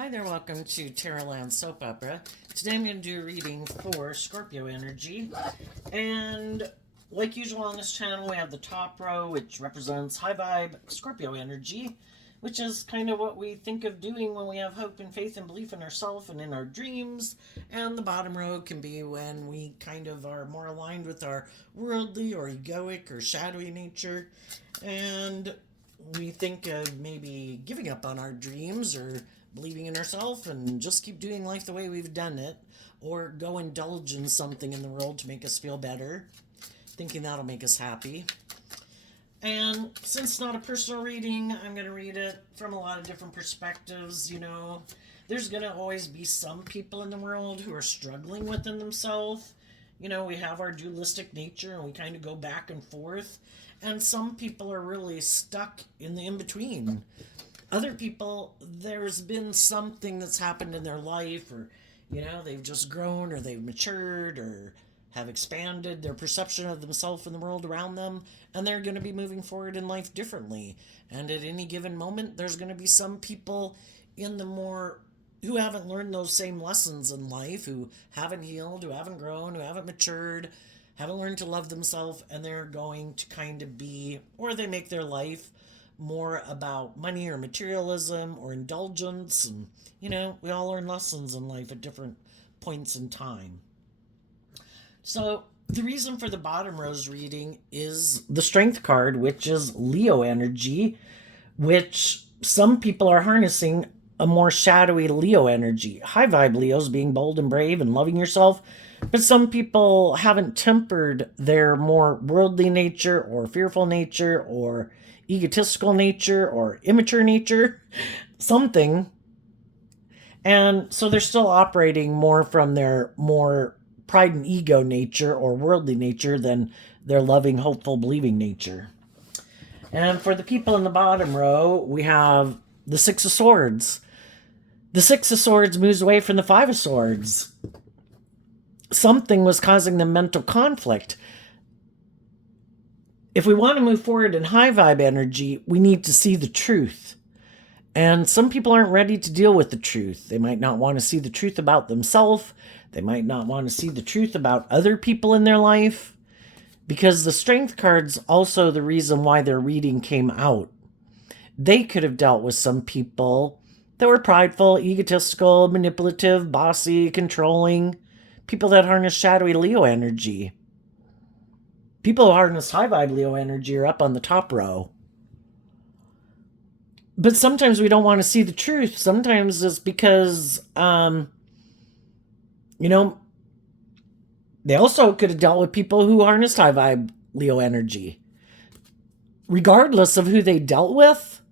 Hi there, welcome to Terraland Soap Opera. Today I'm going to do a reading for Scorpio energy. And like usual on this channel, we have the top row, which represents high vibe Scorpio energy, which is kind of what we think of doing when we have hope and faith and belief in ourselves and in our dreams. And the bottom row can be when we kind of are more aligned with our worldly or egoic or shadowy nature. And we think of maybe giving up on our dreams or believing in ourselves and just keep doing life the way we've done it, or go indulge in something in the world to make us feel better, thinking that'll make us happy. And since it's not a personal reading, I'm going to read it from a lot of different perspectives. There's going to always be some people in the world who are struggling within themselves. We have our dualistic nature and we kind of go back and forth. And some people are really stuck in the in-between. Other people, there's been something that's happened in their life, or, they've just grown, or they've matured, or have expanded their perception of themselves and the world around them, and they're going to be moving forward in life differently. And at any given moment, there's going to be some people in the more who haven't learned those same lessons in life, who haven't healed, who haven't grown, who haven't matured, haven't learned to love themselves, and they're going to kind of be, or they make their life more about money or materialism or indulgence. And, we all learn lessons in life at different points in time. So the reason for the bottom row's reading is the strength card, which is Leo energy, which some people are harnessing a more shadowy Leo energy. High vibe Leos being bold and brave and loving yourself. But some people haven't tempered their more worldly nature or fearful nature or egotistical nature or immature nature, something. And so they're still operating more from their more pride and ego nature or worldly nature than their loving, hopeful, believing nature. And for the people in the bottom row, we have the Six of Swords. The Six of Swords moves away from the Five of Swords. Something was causing them mental conflict. If we want to move forward in high vibe energy, we need to see the truth. And some people aren't ready to deal with the truth. They might not want to see the truth about themselves. They might not want to see the truth about other people in their life. Because the strength card's also the reason why their reading came out. They could have dealt with some people that were prideful, egotistical, manipulative, bossy, controlling. People that harness shadowy Leo energy. People who harness high vibe Leo energy are up on the top row. But sometimes we don't want to see the truth. Sometimes it's because, they also could have dealt with people who harnessed high vibe Leo energy. Regardless of who they dealt with,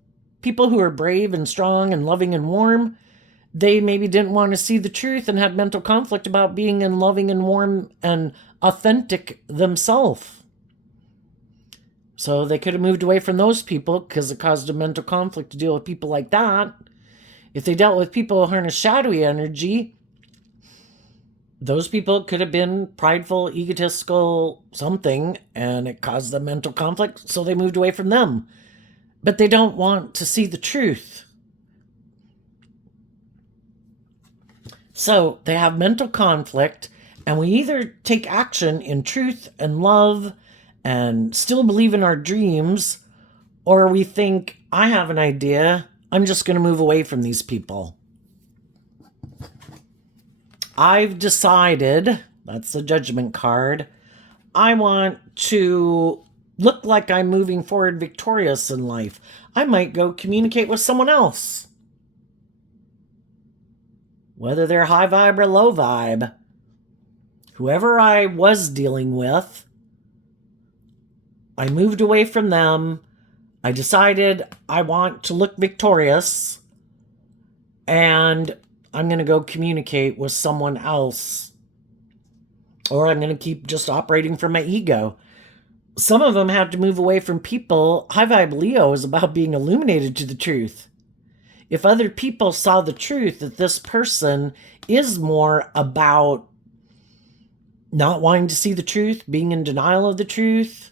people who are brave and strong and loving and warm, they maybe didn't want to see the truth and had mental conflict about being in loving and warm and authentic themselves. So they could have moved away from those people because it caused a mental conflict to deal with people like that. If they dealt with people who harness shadowy energy, those people could have been prideful, egotistical, something, and it caused them mental conflict, so they moved away from them. But they don't want to see the truth. So they have mental conflict, and we either take action in truth and love and still believe in our dreams, or we think, I have an idea, I'm just going to move away from these people. I've decided, that's the Judgment card, I want to look like I'm moving forward victorious in life. I might go communicate with someone else. Whether they're high vibe or low vibe. Whoever I was dealing with, I moved away from them. I decided I want to look victorious. And I'm going to go communicate with someone else. Or I'm going to keep just operating from my ego. Some of them have to move away from people. High vibe Leo is about being illuminated to the truth. If other people saw the truth that this person is more about not wanting to see the truth, being in denial of the truth,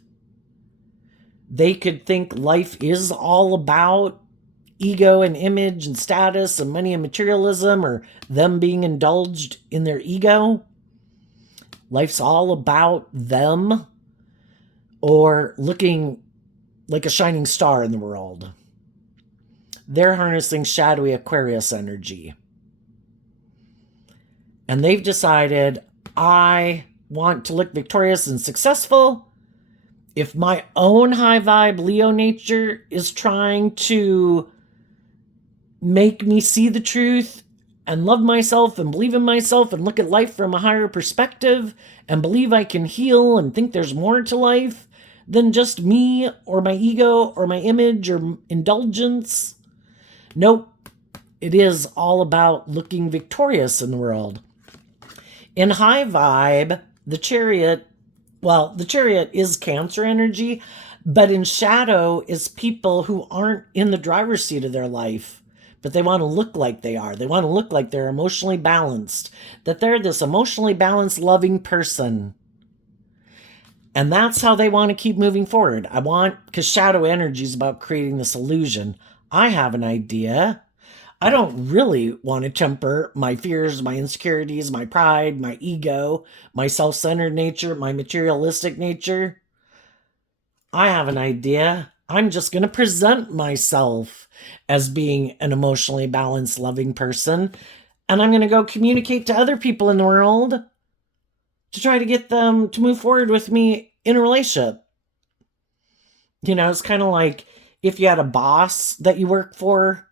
they could think life is all about ego and image and status and money and materialism, or them being indulged in their ego. Life's all about them, or looking like a shining star in the world. They're harnessing shadowy Aquarius energy. And they've decided, I want to look victorious and successful. If my own high vibe Leo nature is trying to make me see the truth and love myself and believe in myself and look at life from a higher perspective and believe I can heal and think there's more to life than just me or my ego or my image or indulgence. Nope. It is all about looking victorious in the world. In high vibe, the chariot is Cancer energy, but in shadow is people who aren't in the driver's seat of their life, but they want to look like they are. They want to look like they're emotionally balanced, that they're this emotionally balanced, loving person. And that's how they want to keep moving forward. Because shadow energy is about creating this illusion. I have an idea. I don't really want to temper my fears, my insecurities, my pride, my ego, my self-centered nature, my materialistic nature. I have an idea. I'm just going to present myself as being an emotionally balanced, loving person. And I'm going to go communicate to other people in the world to try to get them to move forward with me in a relationship. It's kind of like if you had a boss that you work for,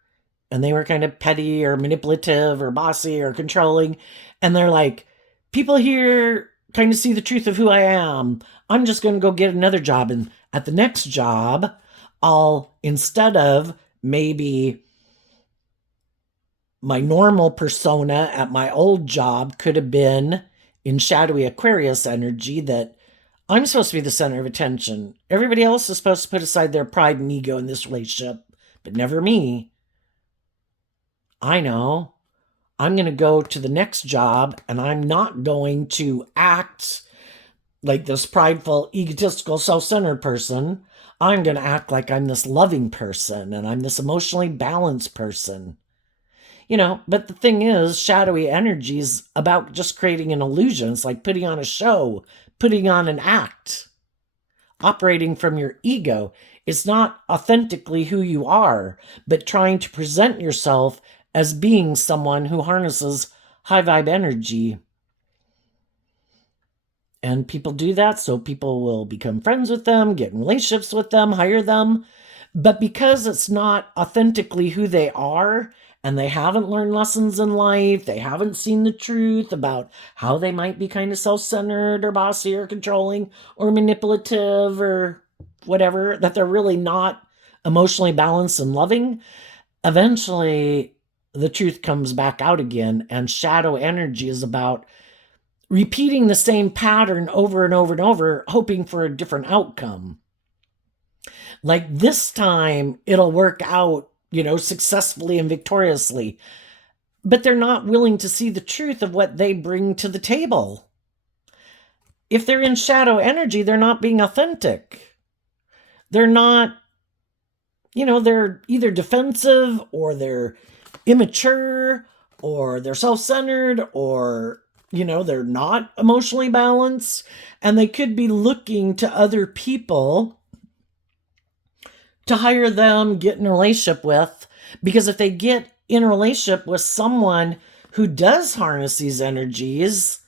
and they were kind of petty or manipulative or bossy or controlling. And they're like, people here kind of see the truth of who I am. I'm just going to go get another job. And at the next job, instead of maybe my normal persona at my old job could have been in shadowy Aquarius energy, that I'm supposed to be the center of attention. Everybody else is supposed to put aside their pride and ego in this relationship, but never me. I know. I'm going to go to the next job, and I'm not going to act like this prideful, egotistical, self-centered person. I'm going to act like I'm this loving person, and I'm this emotionally balanced person. But the thing is, shadowy energy is about just creating an illusion. It's like putting on a show, putting on an act, operating from your ego. It's not authentically who you are, but trying to present yourself as being someone who harnesses high vibe energy. And people do that, so people will become friends with them, get in relationships with them, hire them. But because it's not authentically who they are, and they haven't learned lessons in life, they haven't seen the truth about how they might be kind of self-centered or bossy or controlling or manipulative or whatever, that they're really not emotionally balanced and loving, eventually the truth comes back out again. And shadow energy is about repeating the same pattern over and over and over, hoping for a different outcome. Like this time it'll work out, successfully and victoriously. But they're not willing to see the truth of what they bring to the table. If they're in shadow energy, they're not being authentic. They're not, they're either defensive or they're immature, or they're self-centered, or they're not emotionally balanced, and they could be looking to other people to hire them, get in a relationship with, because if they get in a relationship with someone who does harness these energies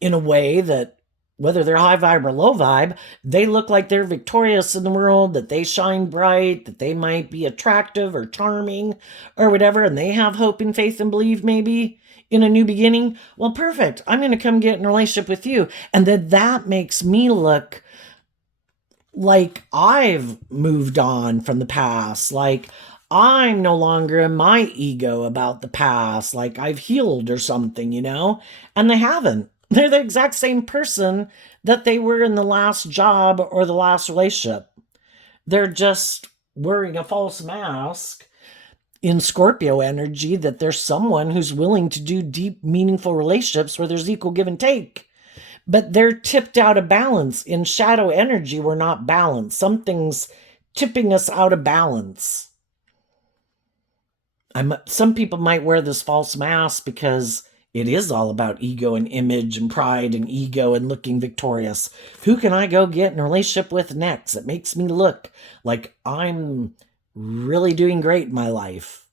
in a way that, whether they're high vibe or low vibe, they look like they're victorious in the world, that they shine bright, that they might be attractive or charming or whatever, and they have hope and faith and believe maybe in a new beginning. Well, perfect. I'm going to come get in a relationship with you. And then that makes me look like I've moved on from the past, like I'm no longer in my ego about the past, like I've healed or something, and they haven't. They're the exact same person that they were in the last job or the last relationship. They're just wearing a false mask in Scorpio energy that there's someone who's willing to do deep, meaningful relationships where there's equal give and take. But they're tipped out of balance. In shadow energy, we're not balanced. Something's tipping us out of balance. Some people might wear this false mask because it is all about ego and image and pride and ego and looking victorious. Who can I go get in a relationship with next? It makes me look like I'm really doing great in my life.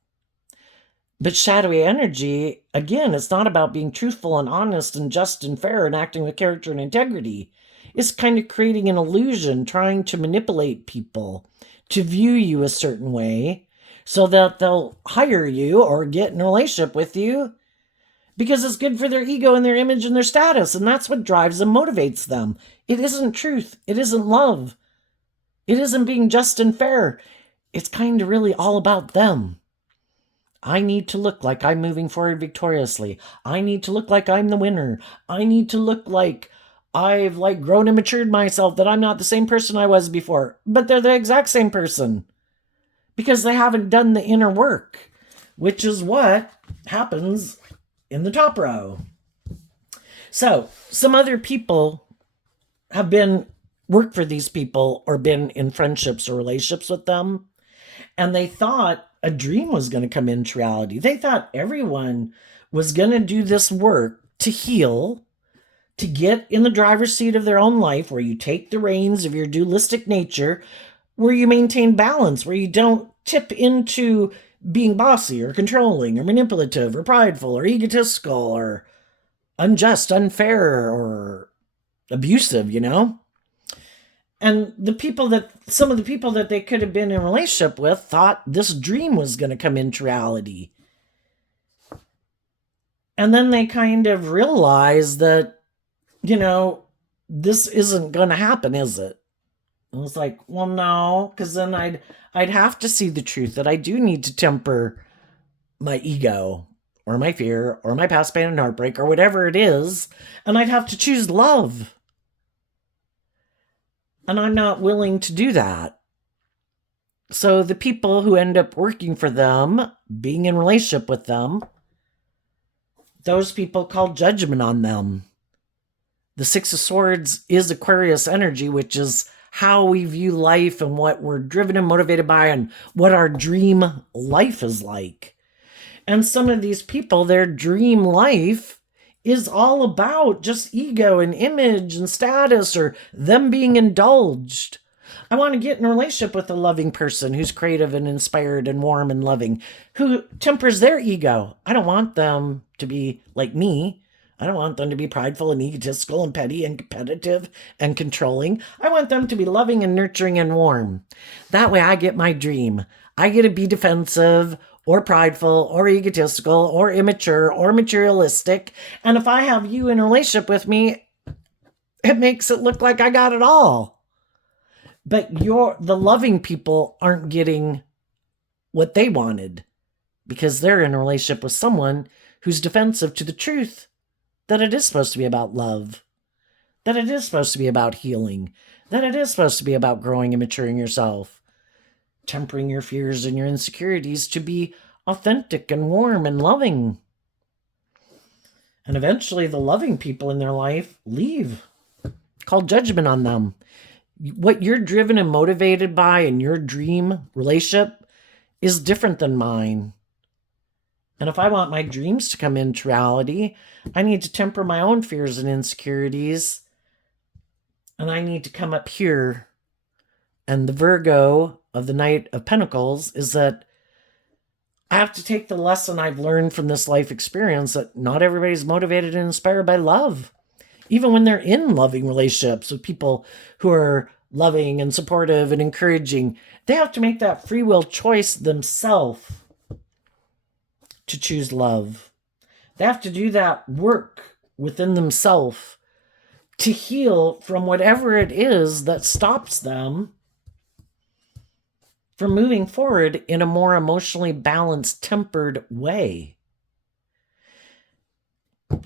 But shadowy energy, again, it's not about being truthful and honest and just and fair and acting with character and integrity. It's kind of creating an illusion, trying to manipulate people to view you a certain way so that they'll hire you or get in a relationship with you because it's good for their ego and their image and their status. And that's what drives them, motivates them. It isn't truth. It isn't love. It isn't being just and fair. It's kind of really all about them. I need to look like I'm moving forward victoriously. I need to look like I'm the winner. I need to look like I've grown and matured myself, that I'm not the same person I was before. But they're the exact same person because they haven't done the inner work, which is what happens in the top row. So some other people have worked for these people or been in friendships or relationships with them, and they thought a dream was going to come into reality. They thought everyone was going to do this work to heal, to get in the driver's seat of their own life, where you take the reins of your dualistic nature, where you maintain balance, where you don't tip into being bossy or controlling or manipulative or prideful or egotistical or unjust, unfair, or abusive, And some of the people that they could have been in a relationship with thought this dream was going to come into reality. And then they kind of realized that, this isn't going to happen, is it? And it's like, well, no, because then I'd have to see the truth that I do need to temper my ego or my fear or my past pain and heartbreak or whatever it is. And I'd have to choose love. And I'm not willing to do that. So the people who end up working for them, being in relationship with them, those people call judgment on them. The Six of Swords is Aquarius energy, which is how we view life and what we're driven and motivated by and what our dream life is like. And some of these people, their dream life is all about just ego and image and status or them being indulged. I want to get in a relationship with a loving person who's creative and inspired and warm and loving, who tempers their ego. I don't want them to be like me. I don't want them to be prideful and egotistical and petty and competitive and controlling. I want them to be loving and nurturing and warm. That way I get my dream. I get to be defensive or prideful or egotistical or immature or materialistic. And if I have you in a relationship with me, it makes it look like I got it all. But the loving people aren't getting what they wanted because they're in a relationship with someone who's defensive to the truth that it is supposed to be about love, that it is supposed to be about healing, that it is supposed to be about growing and maturing yourself, tempering your fears and your insecurities to be authentic and warm and loving. And eventually the loving people in their life leave, call judgment on them. What you're driven and motivated by in your dream relationship is different than mine. And if I want my dreams to come into reality, I need to temper my own fears and insecurities. And I need to come up here. And the Virgo of the Knight of Pentacles is that I have to take the lesson I've learned from this life experience that not everybody's motivated and inspired by love. Even when they're in loving relationships with people who are loving and supportive and encouraging, they have to make that free will choice themselves to choose love. They have to do that work within themselves to heal from whatever it is that stops them from moving forward in a more emotionally balanced, tempered way.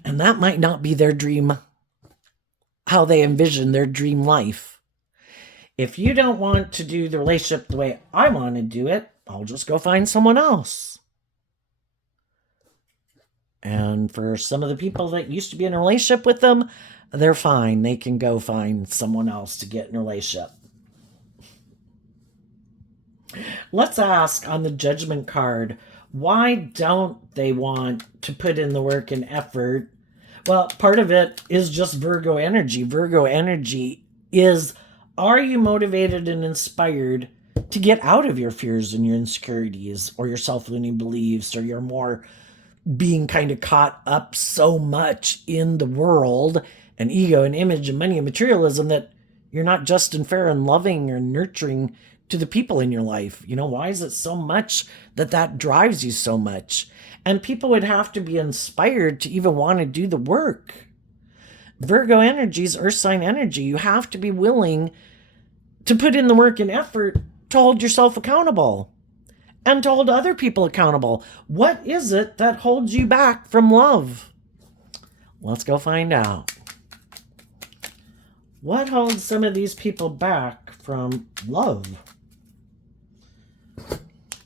And that might not be their dream, how they envision their dream life. If you don't want to do the relationship the way I want to do it, I'll just go find someone else. And for some of the people that used to be in a relationship with them, they're fine. They can go find someone else to get in a relationship. Let's ask on the Judgment card, Why don't they want to put in the work and effort? Well, part of it is just Virgo energy. Virgo energy is, are you motivated and inspired to get out of your fears and your insecurities or your self-limiting beliefs, or your more being kind of caught up so much in the world and ego and image and money and materialism that you're not just and fair and loving or nurturing to the people in your life? You know, why is it so much that drives you so much? And people would have to be inspired to even want to do the work. Virgo energy is earth sign energy. You have to be willing to put in the work and effort to hold yourself accountable and to hold other people accountable. What is it that holds you back from love? Let's go find out. What holds some of these people back from love?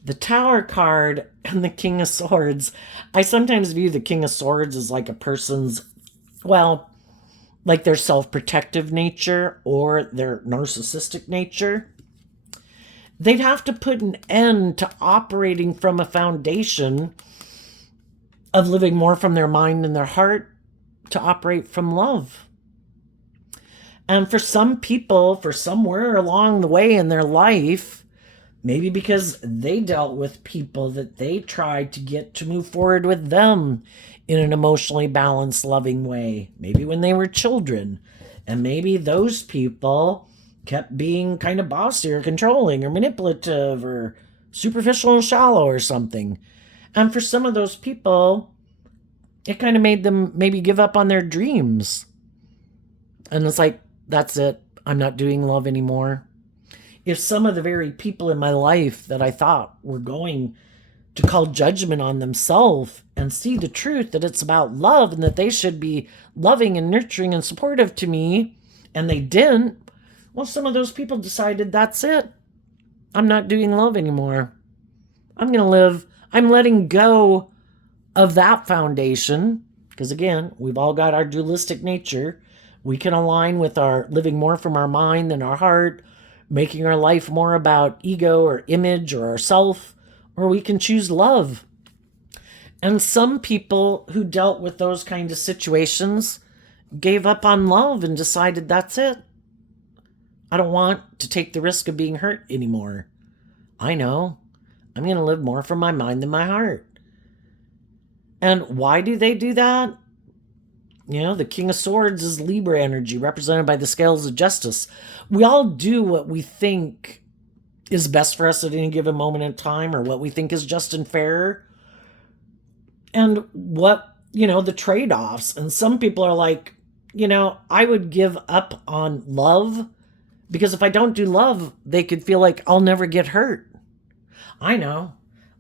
The Tower card and the King of Swords. I sometimes view the King of Swords as like a person's, well, like their self-protective nature or their narcissistic nature. They'd have to put an end to operating from a foundation of living more from their mind and their heart to operate from love. And for some people, for somewhere along the way in their life, maybe because they dealt with people that they tried to get to move forward with them in an emotionally balanced, loving way, maybe when they were children, and maybe those people kept being kind of bossy or controlling or manipulative or superficial and shallow or something. And for some of those people, it kind of made them maybe give up on their dreams. And it's like, that's it. I'm not doing love anymore. If some of the very people in my life that I thought were going to call judgment on themselves and see the truth that it's about love and that they should be loving and nurturing and supportive to me, and they didn't, well, some of those people decided that's it. I'm not doing love anymore. I'm going to live. I'm letting go of that foundation because, again, we've all got our dualistic nature. We can align with our living more from our mind than our heart, making our life more about ego or image or ourself, or we can choose love. And some people who dealt with those kind of situations gave up on love and decided that's it. I don't want to take the risk of being hurt anymore. I know. I'm going to live more from my mind than my heart. And why do they do that? You know, the King of Swords is Libra energy, represented by the scales of justice. We all do what we think is best for us at any given moment in time, or what we think is just and fair. And what, the trade-offs. And some people are like, I would give up on love because if I don't do love, they could feel like I'll never get hurt. I know.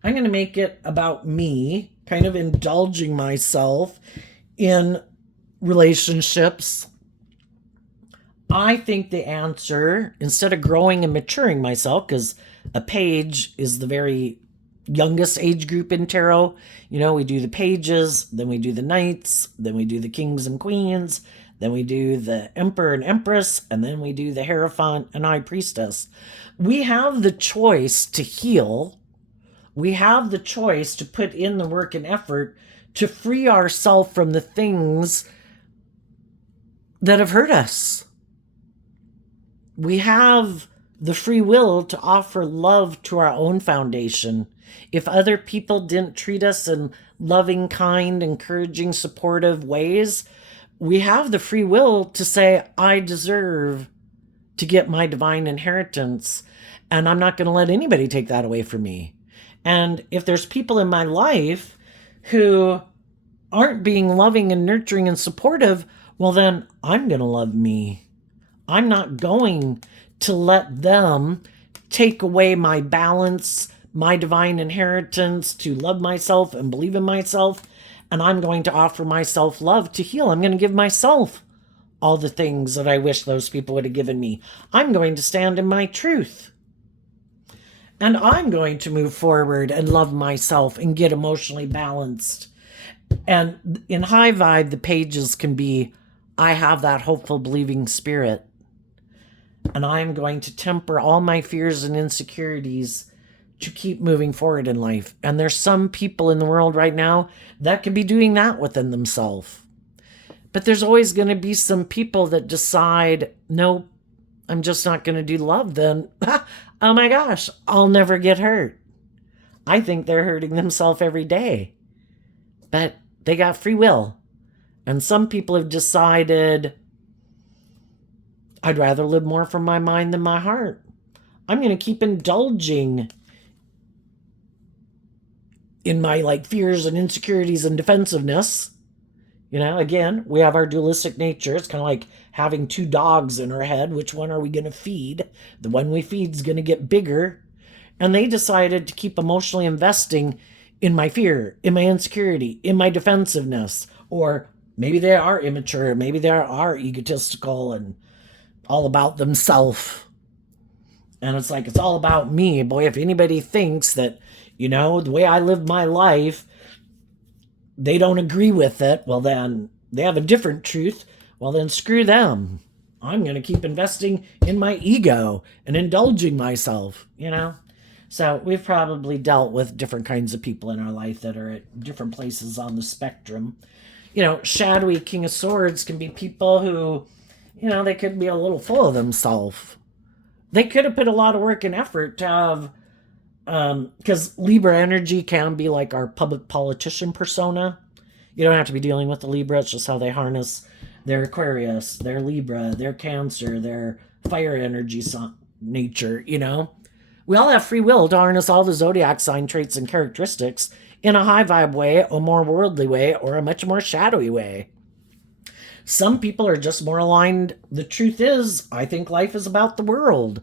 I'm going to make it about me, kind of indulging myself in relationships. I think the answer, instead of growing and maturing myself, because a page is the very youngest age group in tarot. We do the pages, then we do the knights, then we do the kings and queens, then we do the emperor and empress, and then we do the hierophant and high priestess. We have the choice to heal. We have the choice to put in the work and effort to free ourselves from the things that have hurt us. We have the free will to offer love to our own foundation. If other people didn't treat us in loving, kind, encouraging, supportive ways, we have the free will to say, I deserve to get my divine inheritance, and I'm not going to let anybody take that away from me. And if there's people in my life who aren't being loving and nurturing and supportive, well, then I'm going to love me. I'm not going to let them take away my balance, my divine inheritance to love myself and believe in myself. And I'm going to offer myself love to heal. I'm going to give myself all the things that I wish those people would have given me. I'm going to stand in my truth. And I'm going to move forward and love myself and get emotionally balanced. And in high vibe, the pages can be, I have that hopeful, believing spirit. And I'm going to temper all my fears and insecurities to keep moving forward in life. And there's some people in the world right now that could be doing that within themselves. But there's always going to be some people that decide, nope, I'm just not going to do love then. Oh my gosh, I'll never get hurt. I think they're hurting themselves every day. But they got free will. And some people have decided, I'd rather live more from my mind than my heart. I'm going to keep indulging in my fears and insecurities and defensiveness. Again, we have our dualistic nature. It's kind of like having two dogs in our head. Which one are we going to feed? The one we feed is going to get bigger. And they decided to keep emotionally investing in my fear, in my insecurity, in my defensiveness. Or maybe they are immature. Maybe they are egotistical and all about themselves. And it's like, it's all about me. Boy, if anybody thinks that, the way I live my life, they don't agree with it, well then, they have a different truth, well then screw them. I'm going to keep investing in my ego and indulging myself, So we've probably dealt with different kinds of people in our life that are at different places on the spectrum. Shadowy King of Swords can be people who, they could be a little full of themselves. They could have put a lot of work and effort to have, because Libra energy can be like our public politician persona. You don't have to be dealing with the Libra. It's just how they harness their Aquarius, their Libra, their Cancer, their fire energy nature, We all have free will to harness all the zodiac sign traits and characteristics in a high vibe way, a more worldly way, or a much more shadowy way. Some people are just more aligned. The truth is, I think life is about the world.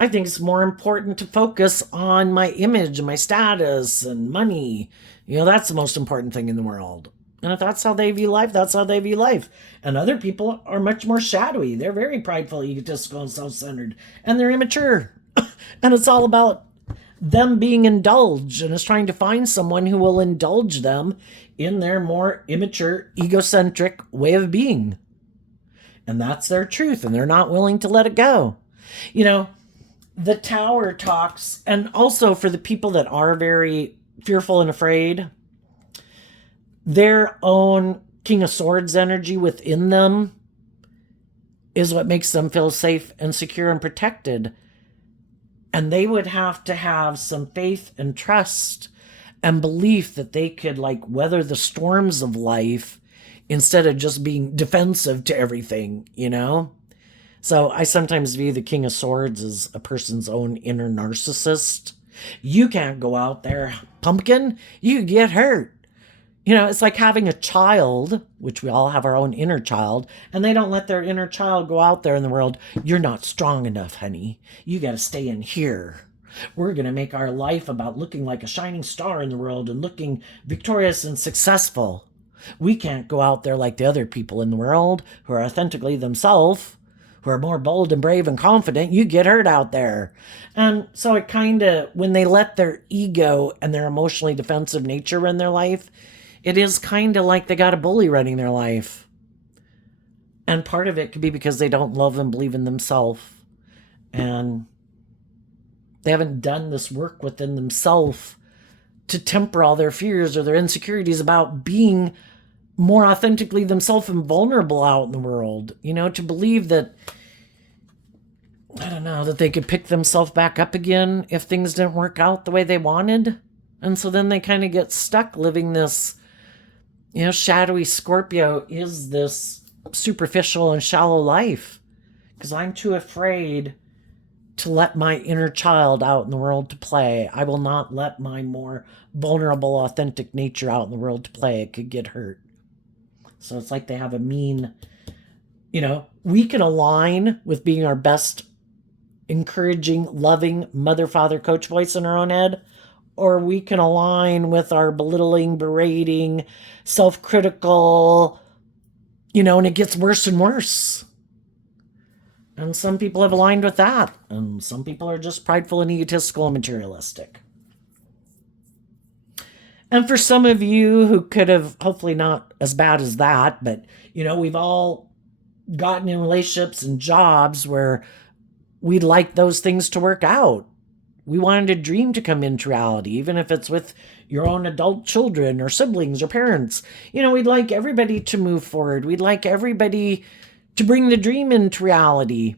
I think it's more important to focus on my image and my status and money. That's the most important thing in the world. And if that's how they view life, that's how they view life. And other people are much more shadowy. They're very prideful, egotistical, and self-centered. And they're immature. And it's all about them being indulged. And it's trying to find someone who will indulge them in their more immature, egocentric way of being. And that's their truth. And they're not willing to let it go. The Tower talks, and also for the people that are very fearful and afraid, their own King of Swords energy within them is what makes them feel safe and secure and protected. And they would have to have some faith and trust and belief that they could weather the storms of life instead of just being defensive to everything, So I sometimes view the King of Swords as a person's own inner narcissist. You can't go out there, pumpkin, you get hurt. It's like having a child, which we all have our own inner child, and they don't let their inner child go out there in the world. You're not strong enough, honey. You got to stay in here. We're going to make our life about looking like a shining star in the world and looking victorious and successful. We can't go out there like the other people in the world who are authentically themselves, who are more bold and brave and confident. You get hurt out there. And so it kind of, when they let their ego and their emotionally defensive nature run their life, it is kind of like they got a bully running their life. And part of it could be because they don't love and believe in themselves. And they haven't done this work within themselves to temper all their fears or their insecurities about being more authentically themselves and vulnerable out in the world. To believe that, that they could pick themselves back up again if things didn't work out the way they wanted. And so then they kind of get stuck living this, shadowy Scorpio is this superficial and shallow life because I'm too afraid to let my inner child out in the world to play. I will not let my more vulnerable, authentic nature out in the world to play. It could get hurt. So it's like they have a mean, we can align with being our best, encouraging, loving mother, father, coach voice in our own head, or we can align with our belittling, berating, self-critical, and it gets worse and worse. And some people have aligned with that, and some people are just prideful and egotistical and materialistic. And for some of you who could have, hopefully not as bad as that, but, we've all gotten in relationships and jobs where we'd like those things to work out. We wanted a dream to come into reality, even if it's with your own adult children or siblings or parents. We'd like everybody to move forward. We'd like everybody to bring the dream into reality.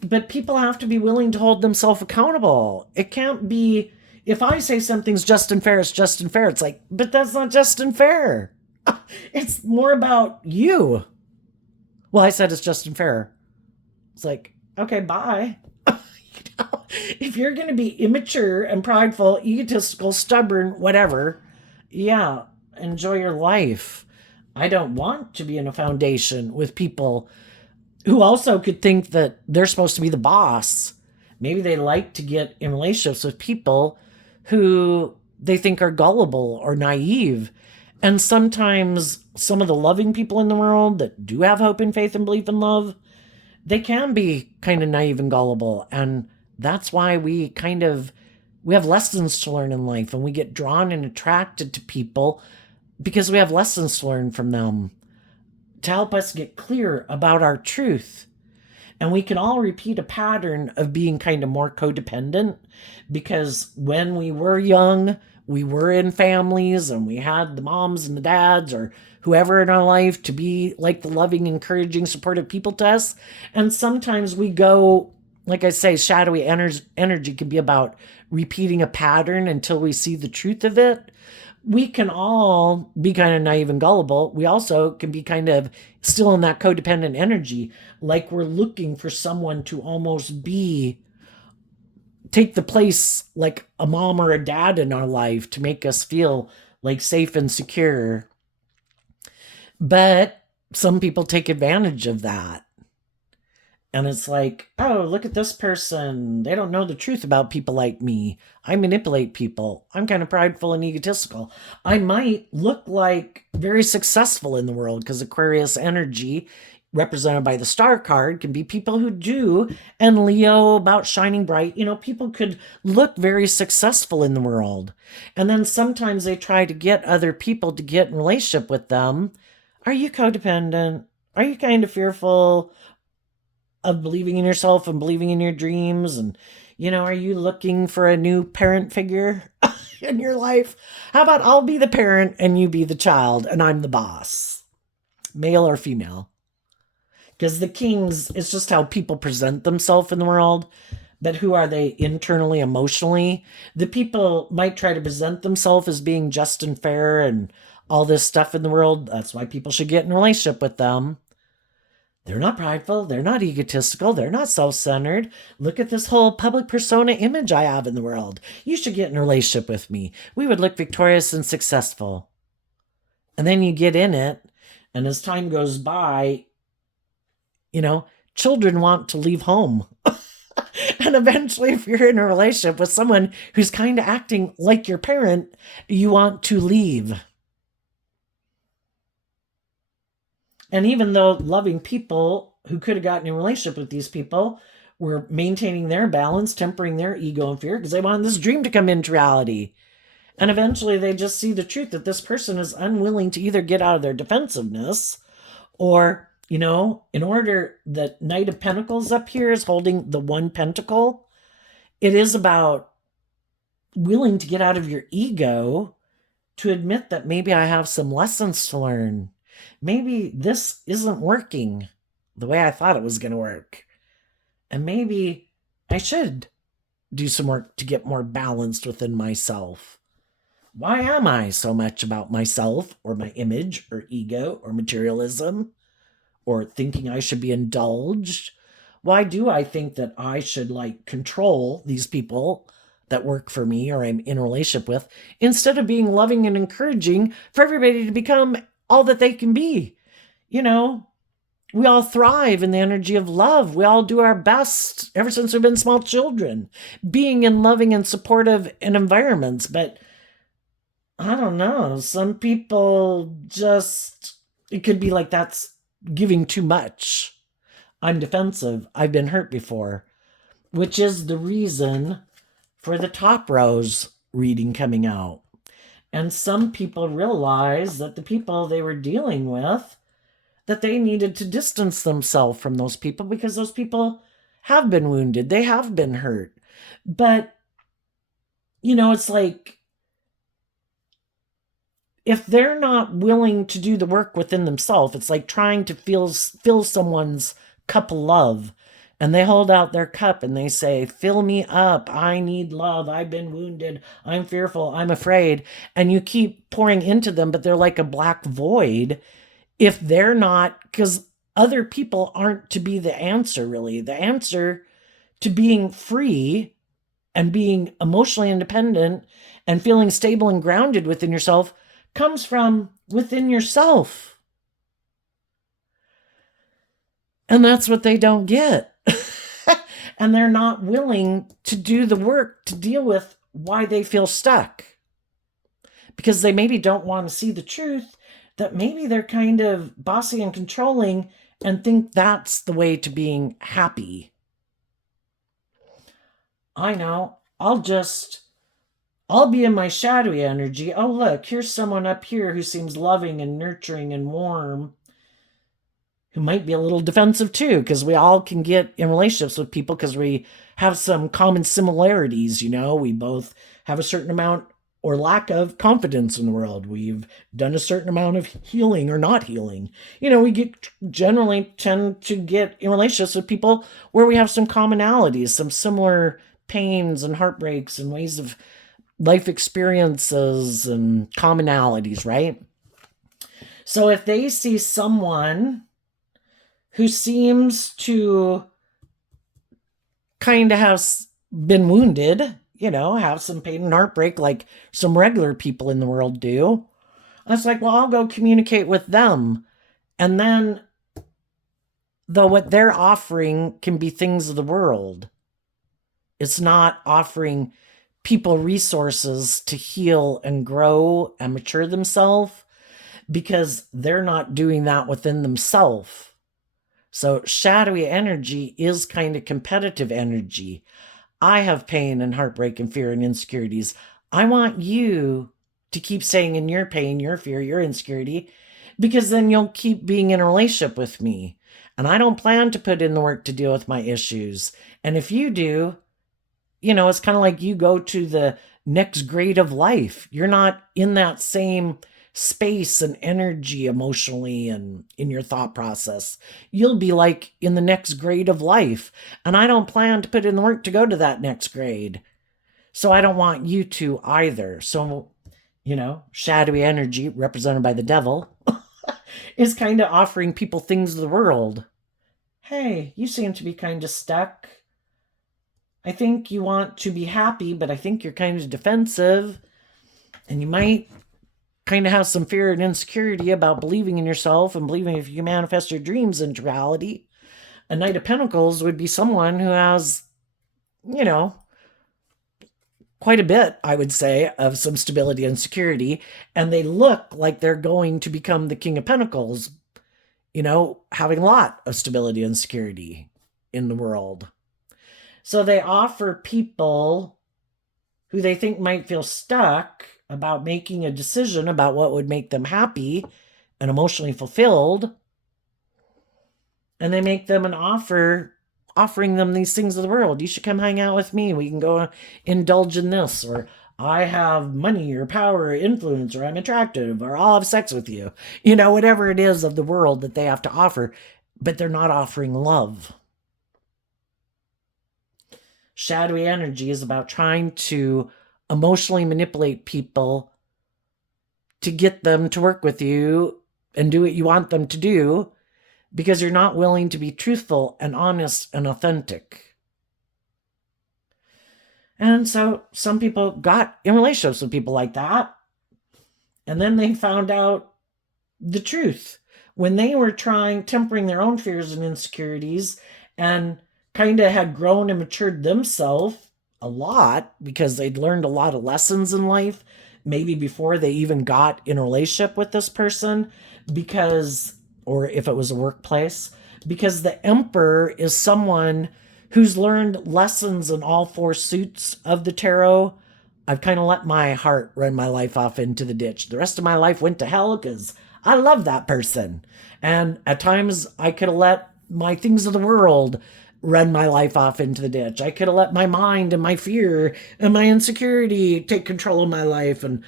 But people have to be willing to hold themselves accountable. It can't be, if I say something's just and fair, it's just and fair. It's like, but that's not just and fair. It's more about you. Well, I said it's just and fair. It's like, okay, bye. If you're going to be immature and prideful, egotistical, stubborn, whatever, yeah, enjoy your life. I don't want to be in a foundation with people who also could think that they're supposed to be the boss. Maybe they like to get in relationships with people who they think are gullible or naive. And sometimes some of the loving people in the world that do have hope and faith and belief in love, they can be kind of naive and gullible. And that's why we have lessons to learn in life, and we get drawn and attracted to people because we have lessons to learn from them to help us get clear about our truth. And we can all repeat a pattern of being kind of more codependent because when we were young, we were in families and we had the moms and the dads or whoever in our life to be like the loving, encouraging, supportive people to us. And sometimes we go, like I say, shadowy energy can be about repeating a pattern until we see the truth of it. We can all be kind of naive and gullible. We also can be kind of still in that codependent energy, like we're looking for someone to almost take the place like a mom or a dad in our life to make us feel like safe and secure. But some people take advantage of that. And it's like, oh, look at this person. They don't know the truth about people like me. I manipulate people. I'm kind of prideful and egotistical. I might look like very successful in the world because Aquarius energy, represented by the star card, can be people who do. And Leo, about shining bright. People could look very successful in the world. And then sometimes they try to get other people to get in relationship with them. Are you codependent? Are you kind of fearful of believing in yourself and believing in your dreams? And, are you looking for a new parent figure in your life? How about I'll be the parent and you be the child and I'm the boss, male or female? Because the kings, it's just how people present themselves in the world. But who are they internally, emotionally? The people might try to present themselves as being just and fair and all this stuff in the world. That's why people should get in a relationship with them. They're not prideful. They're not egotistical. They're not self-centered. Look at this whole public persona image I have in the world. You should get in a relationship with me. We would look victorious and successful. And then you get in it, and as time goes by, children want to leave home. And eventually, if you're in a relationship with someone who's kind of acting like your parent, you want to leave. And even though loving people who could have gotten in a relationship with these people were maintaining their balance, tempering their ego and fear, because they wanted this dream to come into reality. And eventually they just see the truth that this person is unwilling to either get out of their defensiveness or, in order, the Knight of Pentacles up here is holding the one pentacle. It is about willing to get out of your ego to admit that maybe I have some lessons to learn. Maybe this isn't working the way I thought it was going to work. And maybe I should do some work to get more balanced within myself. Why am I so much about myself or my image or ego or materialism or thinking I should be indulged? Why do I think that I should control these people that work for me or I'm in a relationship with instead of being loving and encouraging for everybody to become all that they can be? We all thrive in the energy of love. We all do our best ever since we've been small children, being in loving and supportive environments. But I don't know, some people it could be like that's giving too much. I'm defensive. I've been hurt before, which is the reason for the top rows reading coming out. And some people realize that the people they were dealing with, that they needed to distance themselves from those people because those people have been wounded, they have been hurt. But, you know, it's like, if they're not willing to do the work within themselves, it's like trying to fill someone's cup of love. And they hold out their cup and they say, fill me up. I need love. I've been wounded. I'm fearful. I'm afraid. And you keep pouring into them, but they're like a black void if they're not, because other people aren't to be the answer, really. The answer to being free and being emotionally independent and feeling stable and grounded within yourself comes from within yourself. And that's what they don't get. And they're not willing to do the work to deal with why they feel stuck. Because they maybe don't want to see the truth that maybe they're kind of bossy and controlling and think that's the way to being happy. I know, I'll be in my shadowy energy. Oh, look, here's someone up here who seems loving and nurturing and warm, who might be a little defensive too, because we all can get in relationships with people because we have some common similarities. You know, we both have a certain amount or lack of confidence in the world. We've done a certain amount of healing or not healing. You know, we generally tend to get in relationships with people where we have some commonalities, some similar pains and heartbreaks and ways of life experiences and commonalities, right? So if they see someone who seems to kind of have been wounded, you know, have some pain and heartbreak like some regular people in the world do, I was like, well, I'll go communicate with them. And then, though, what they're offering can be things of the world. It's not offering people resources to heal and grow and mature themselves, because they're not doing that within themselves. So shadowy energy is kind of competitive energy. I have pain and heartbreak and fear and insecurities. I want you to keep staying in your pain, your fear, your insecurity, because then you'll keep being in a relationship with me. And I don't plan to put in the work to deal with my issues. And if you do, you know, it's kind of like you go to the next grade of life. You're not in that same space and energy emotionally and in your thought process. You'll be like in the next grade of life. And I don't plan to put in the work to go to that next grade. So I don't want you to either. So, you know, shadowy energy represented by the devil is kind of offering people things of the world. Hey, you seem to be kind of stuck. I think you want to be happy, but I think you're kind of defensive. And you might kind of have some fear and insecurity about believing in yourself and believing if you manifest your dreams into reality. A Knight of Pentacles would be someone who has, you know, quite a bit, I would say, of some stability and security. And they look like they're going to become the King of Pentacles, you know, having a lot of stability and security in the world. So they offer people who they think might feel stuck about making a decision about what would make them happy and emotionally fulfilled. And they make them an offer, offering them these things of the world. You should come hang out with me. We can go indulge in this. Or I have money or power or influence, or I'm attractive, or I'll have sex with you. You know, whatever it is of the world that they have to offer, but they're not offering love. Shadowy energy is about trying to emotionally manipulate people to get them to work with you and do what you want them to do, because you're not willing to be truthful and honest and authentic. And so some people got in relationships with people like that, and then they found out the truth when they were tempering their own fears and insecurities, and kind of had grown and matured themselves a lot because they'd learned a lot of lessons in life, maybe before they even got in a relationship with this person, because, or if it was a workplace, because the Emperor is someone who's learned lessons in all four suits of the tarot. I've kind of let my heart run my life off into the ditch. The rest of my life went to hell because I love that person. And at times I could have let my things of the world run my life off into the ditch. I could have let my mind and my fear and my insecurity take control of my life. And,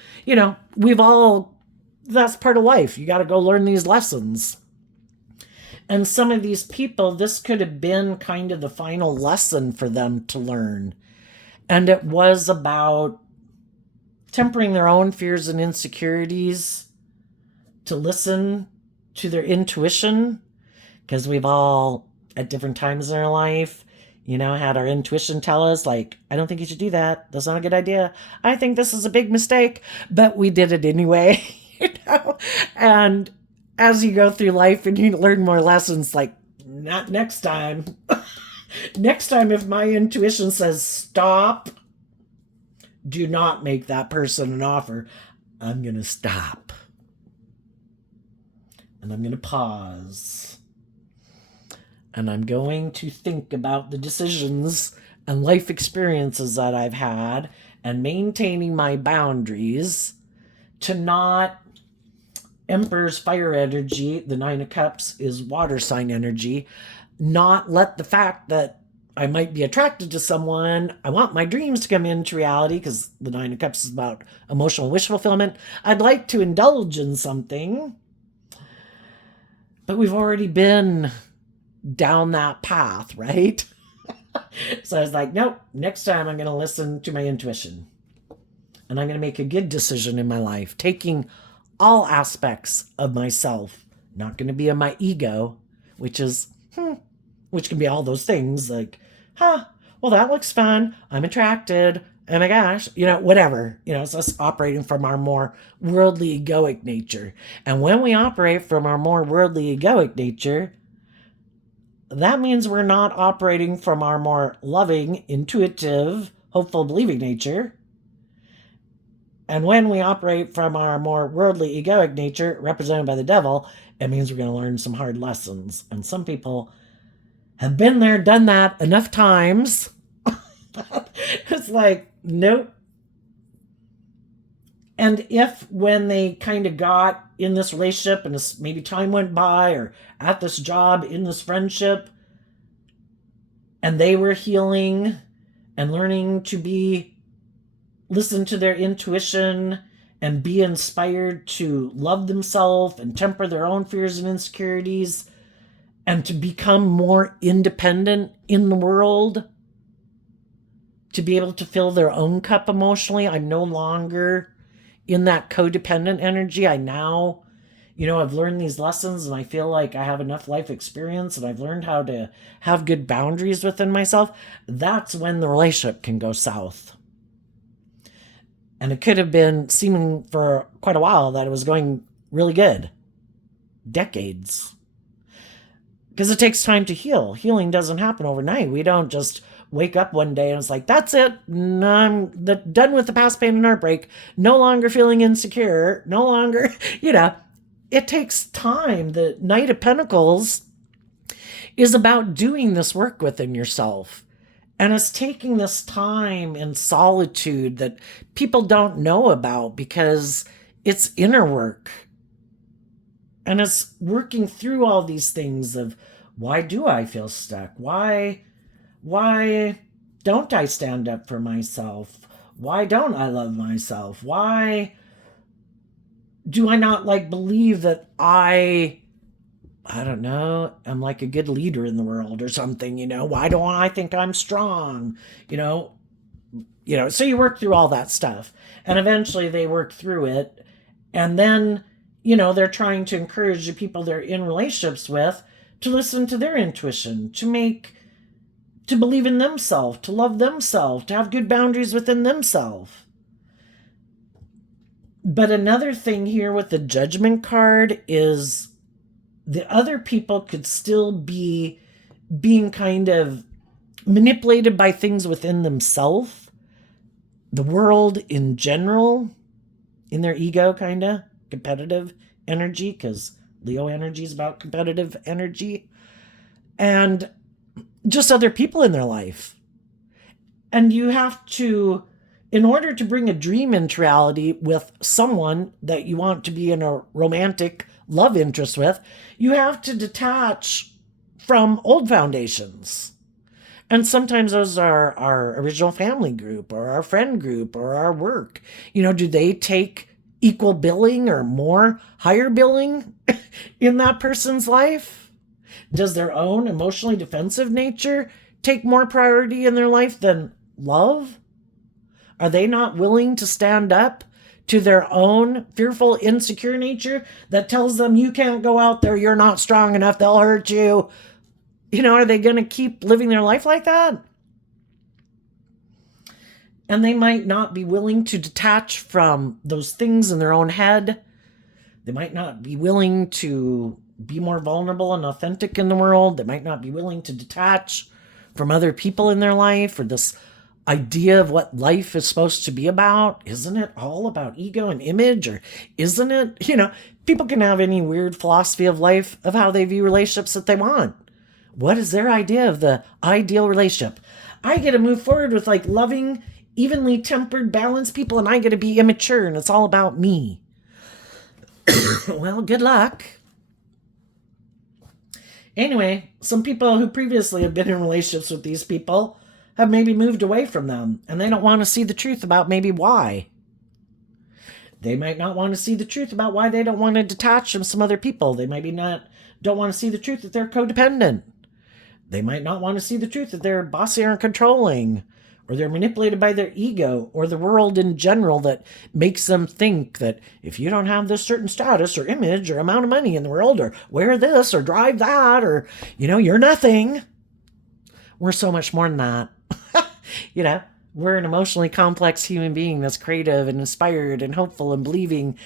that's part of life. You got to go learn these lessons. And some of these people, this could have been kind of the final lesson for them to learn. And it was about tempering their own fears and insecurities, to listen to their intuition, because we've all, at different times in our life, had our intuition tell us, like, I don't think you should do that. That's not a good idea. I think this is a big mistake. But we did it anyway, And as you go through life and you learn more lessons, like, not next time. Next time, if my intuition says stop, do not make that person an offer. I'm going to stop. And I'm going to pause. And I'm going to think about the decisions and life experiences that I've had, and maintaining my boundaries to not. Emperor's fire energy, the Nine of Cups is water sign energy, not let the fact that I might be attracted to someone, I want my dreams to come into reality, because the Nine of Cups is about emotional wish fulfillment. I'd like to indulge in something, but we've already been down that path, right? So I was like, nope, next time I'm going to listen to my intuition. And I'm going to make a good decision in my life, taking all aspects of myself, not going to be in my ego, which can be all those things like, well, that looks fun. I'm attracted. Oh my gosh, whatever. It's us operating from our more worldly egoic nature. And when we operate from our more worldly egoic nature, that means we're not operating from our more loving, intuitive, hopeful, believing nature. And when we operate from our more worldly, egoic nature, represented by the devil, it means we're going to learn some hard lessons. And some people have been there, done that enough times. It's like, nope. And if when they kind of got in this relationship, and maybe time went by, or at this job, in this friendship, and they were healing and learning to listen to their intuition and be inspired to love themselves and temper their own fears and insecurities, and to become more independent in the world, to be able to fill their own cup emotionally. I'm no longer in that codependent energy. I now, I've learned these lessons, and I feel like I have enough life experience, and I've learned how to have good boundaries within myself. That's when the relationship can go south. And it could have been seeming for quite a while that it was going really good. Decades. Because it takes time to heal. Healing doesn't happen overnight. We don't just wake up one day and it's like, that's it. I'm done with the past pain and heartbreak. No longer feeling insecure. No longer, It takes time. The Knight of Pentacles is about doing this work within yourself. And it's taking this time in solitude that people don't know about, because it's inner work. And it's working through all these things of, why do I feel stuck? Why don't I stand up for myself? Why don't I love myself? Why do I not believe that I don't know, I'm like a good leader in the world or something, Why don't I think I'm strong? So you work through all that stuff. And eventually they work through it. And then, they're trying to encourage the people they're in relationships with to listen to their intuition, to believe in themselves, to love themselves, to have good boundaries within themselves. But another thing here with the Judgment card is the other people could still be being kind of manipulated by things within themselves, the world in general, in their ego, kind of competitive energy, because Leo energy is about competitive energy, and just other people in their life. And you have to, in order to bring a dream into reality with someone that you want to be in a romantic love interest with, you have to detach from old foundations. And sometimes those are our original family group or our friend group or our work. Do they take equal billing or more higher billing in that person's life? Does their own emotionally defensive nature take more priority in their life than love? Are they not willing to stand up to their own fearful, insecure nature that tells them you can't go out there, you're not strong enough, they'll hurt you? Are they going to keep living their life like that? And they might not be willing to detach from those things in their own head. They might not be willing to be more vulnerable and authentic in the world. They might not be willing to detach from other people in their life, or this idea of what life is supposed to be about. Isn't it all about ego and image? Or isn't it, people can have any weird philosophy of life of how they view relationships that they want. What is their idea of the ideal relationship? I get to move forward with loving, evenly tempered, balanced people, and I get to be immature and it's all about me. Well, good luck. Anyway, some people who previously have been in relationships with these people have maybe moved away from them, and they don't want to see the truth about maybe why. They might not want to see the truth about why they don't want to detach from some other people. They maybe don't want to see the truth that they're codependent. They might not want to see the truth that they're bossy or controlling, or they're manipulated by their ego or the world in general that makes them think that if you don't have this certain status or image or amount of money in the world, or wear this or drive that, or, you're nothing. We're so much more than that. We're an emotionally complex human being that's creative and inspired and hopeful and believing.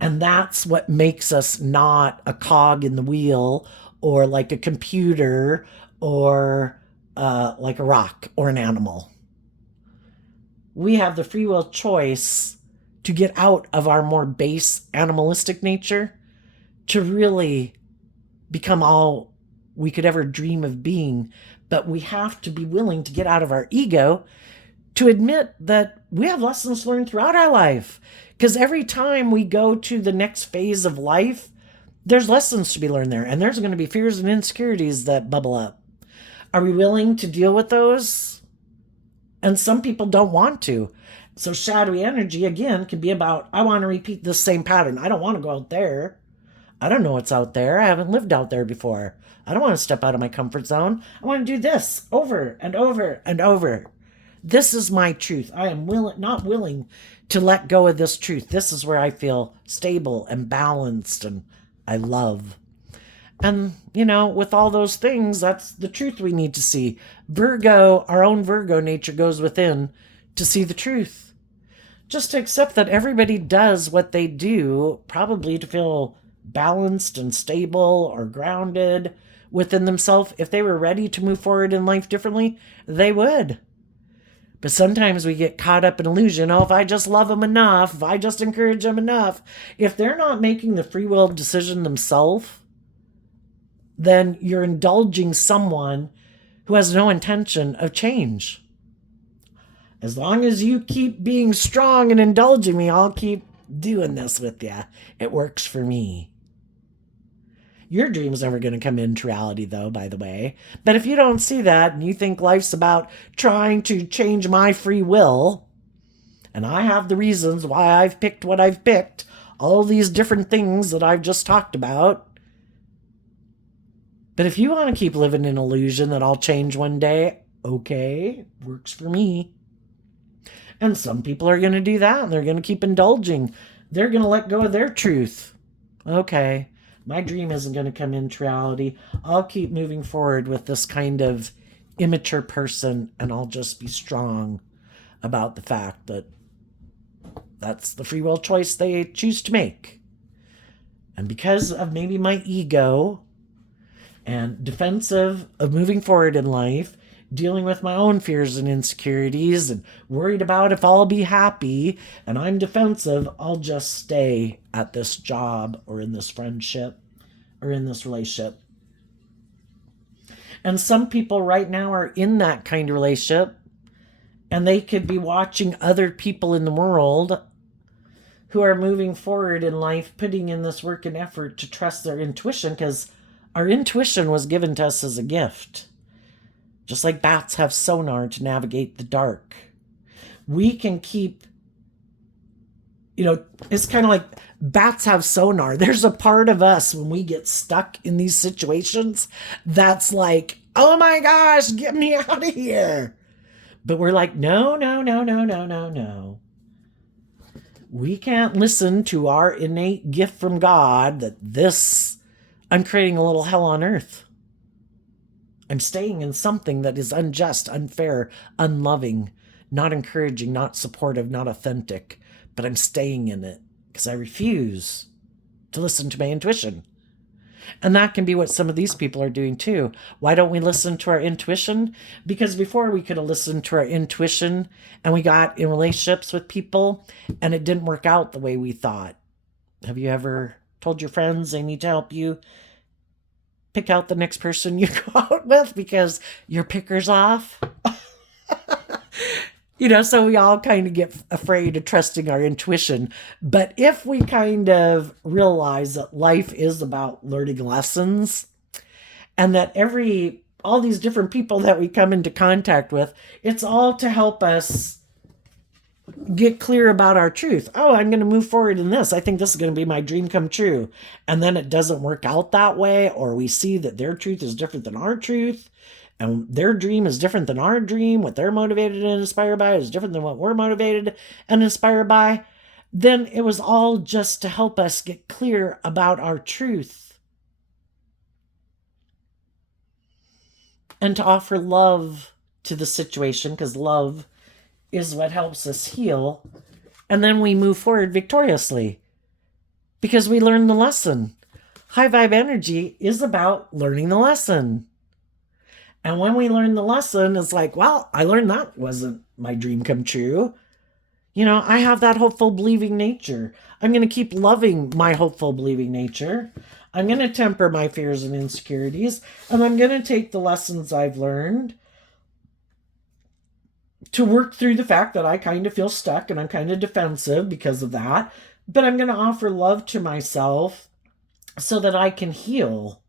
And that's what makes us not a cog in the wheel, or like a computer, or like a rock or an animal. We have the free will choice to get out of our more base animalistic nature to really become all we could ever dream of being. But we have to be willing to get out of our ego to admit that we have lessons learned throughout our life. Because every time we go to the next phase of life, there's lessons to be learned there. And there's going to be fears and insecurities that bubble up. Are we willing to deal with those? And some people don't want to. So shadowy energy, again, can be about, I want to repeat this same pattern. I don't want to go out there. I don't know what's out there. I haven't lived out there before. I don't want to step out of my comfort zone. I want to do this over and over and over. This is my truth. I am not willing to let go of this truth. This is where I feel stable and balanced and I love. And, with all those things, that's the truth we need to see. Virgo, our own Virgo nature goes within to see the truth. Just to accept that everybody does what they do, probably to feel balanced and stable or grounded within themselves. If they were ready to move forward in life differently, they would. But sometimes we get caught up in illusion. Oh, if I just love them enough, if I just encourage them enough. If they're not making the free will decision themselves, then you're indulging someone who has no intention of change. As long as you keep being strong and indulging me, I'll keep doing this with you. It works for me. Your dream's never going to come into reality, though, by the way. But if you don't see that and you think life's about trying to change my free will, and I have the reasons why I've picked what I've picked, all these different things that I've just talked about. But if you want to keep living in illusion that I'll change one day, okay, works for me. And some people are going to do that, and they're going to keep indulging. They're going to let go of their truth. Okay, my dream isn't going to come into reality. I'll keep moving forward with this kind of immature person, and I'll just be strong about the fact that that's the free will choice they choose to make. And because of maybe my ego and defensive of moving forward in life, dealing with my own fears and insecurities and worried about if I'll be happy, and I'm defensive, I'll just stay at this job or in this friendship or in this relationship. And some people right now are in that kind of relationship, and they could be watching other people in the world who are moving forward in life, putting in this work and effort to trust their intuition, because our intuition was given to us as a gift. just like bats have sonar to navigate the dark. We can keep, it's kind of like bats have sonar. There's a part of us when we get stuck in these situations that's like, oh my gosh, get me out of here. But we're like, no, no, no, no, no, no, no. We can't listen to our innate gift from God that I'm creating a little hell on earth. I'm staying in something that is unjust, unfair, unloving, not encouraging, not supportive, not authentic, but I'm staying in it because I refuse to listen to my intuition. And that can be what some of these people are doing too. Why don't we listen to our intuition? Because before we could have listened to our intuition and we got in relationships with people and it didn't work out the way we thought. Have you ever told your friends they need to help you pick out the next person you go out with because your picker's off? So we all kind of get afraid of trusting our intuition. But if we kind of realize that life is about learning lessons and that all these different people that we come into contact with, it's all to help us get clear about our truth. Oh, I'm going to move forward in this. I think this is going to be my dream come true. And then it doesn't work out that way, or we see that their truth is different than our truth. And their dream is different than our dream. What they're motivated and inspired by is different than what we're motivated and inspired by. Then it was all just to help us get clear about our truth. And to offer love to the situation, because love is what helps us heal. And then we move forward victoriously because we learned the lesson. High vibe energy is about learning the lesson. And when we learn the lesson, it's like, well, I learned that wasn't my dream come true. I have that hopeful, believing nature. I'm going to keep loving my hopeful, believing nature. I'm going to temper my fears and insecurities. And I'm going to take the lessons I've learned to work through the fact that I kind of feel stuck and I'm kind of defensive because of that. But I'm going to offer love to myself so that I can heal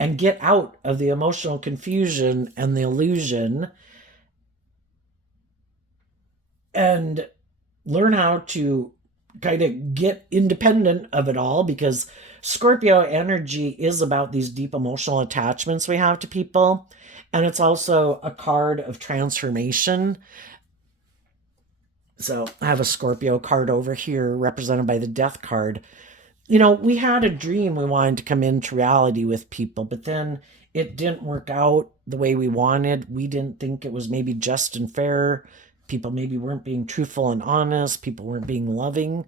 and get out of the emotional confusion and the illusion and learn how to kind of get independent of it all, because Scorpio energy is about these deep emotional attachments we have to people. And it's also a card of transformation. So I have a Scorpio card over here represented by the Death card. We had a dream we wanted to come into reality with people, but then it didn't work out the way we wanted. We didn't think it was maybe just and fair. People maybe weren't being truthful and honest. People weren't being loving.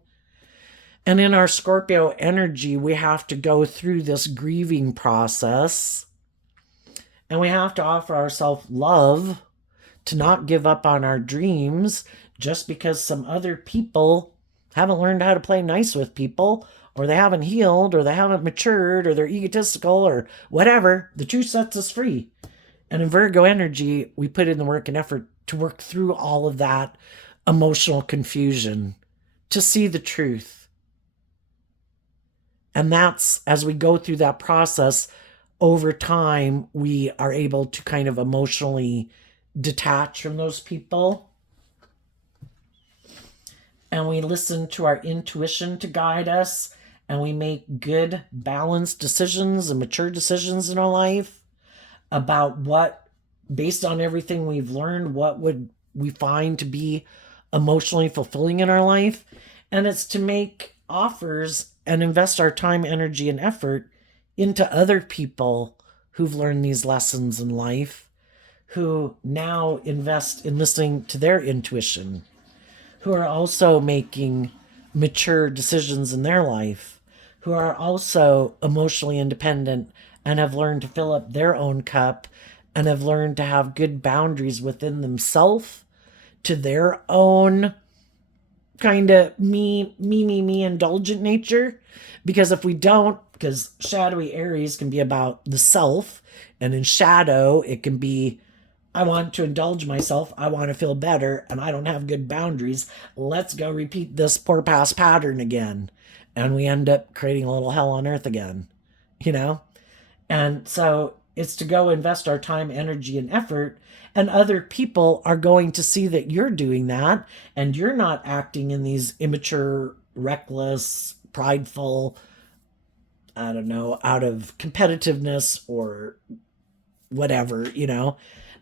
And in our Scorpio energy, we have to go through this grieving process. And we have to offer ourselves love to not give up on our dreams just because some other people haven't learned how to play nice with people, or they haven't healed, or they haven't matured, or they're egotistical, or whatever. The truth sets us free. And in Virgo energy, we put in the work and effort to work through all of that emotional confusion, to see the truth. And that's, as we go through that process, over time, we are able to kind of emotionally detach from those people. And we listen to our intuition to guide us. And we make good, balanced decisions and mature decisions in our life about what, based on everything we've learned, what would we find to be emotionally fulfilling in our life. And it's to make offers and invest our time, energy, and effort into other people who've learned these lessons in life, who now invest in listening to their intuition, who are also making mature decisions in their life, who are also emotionally independent and have learned to fill up their own cup and have learned to have good boundaries within themselves to their own kind of me indulgent nature. Because if we don't, because shadowy Aries can be about the self, and in shadow it can be, I want to indulge myself, I want to feel better, and I don't have good boundaries. Let's go repeat this poor past pattern again. And we end up creating a little hell on earth again, And so It's to go invest our time, energy, and effort. And other people are going to see that you're doing that and you're not acting in these immature, reckless, prideful, I don't know, out of competitiveness or whatever,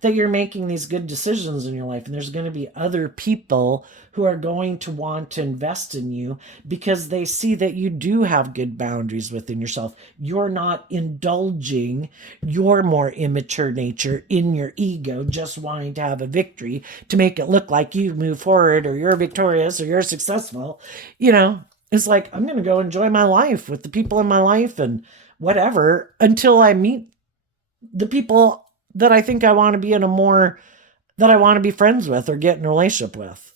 that you're making these good decisions in your life. And there's going to be other people who are going to want to invest in you because they see that you do have good boundaries within yourself. You're not indulging your more immature nature in your ego, just wanting to have a victory to make it look like you move forward or you're victorious or you're successful. It's like, I'm going to go enjoy my life with the people in my life and whatever until I meet the people that I think I want to be that I want to be friends with or get in a relationship with.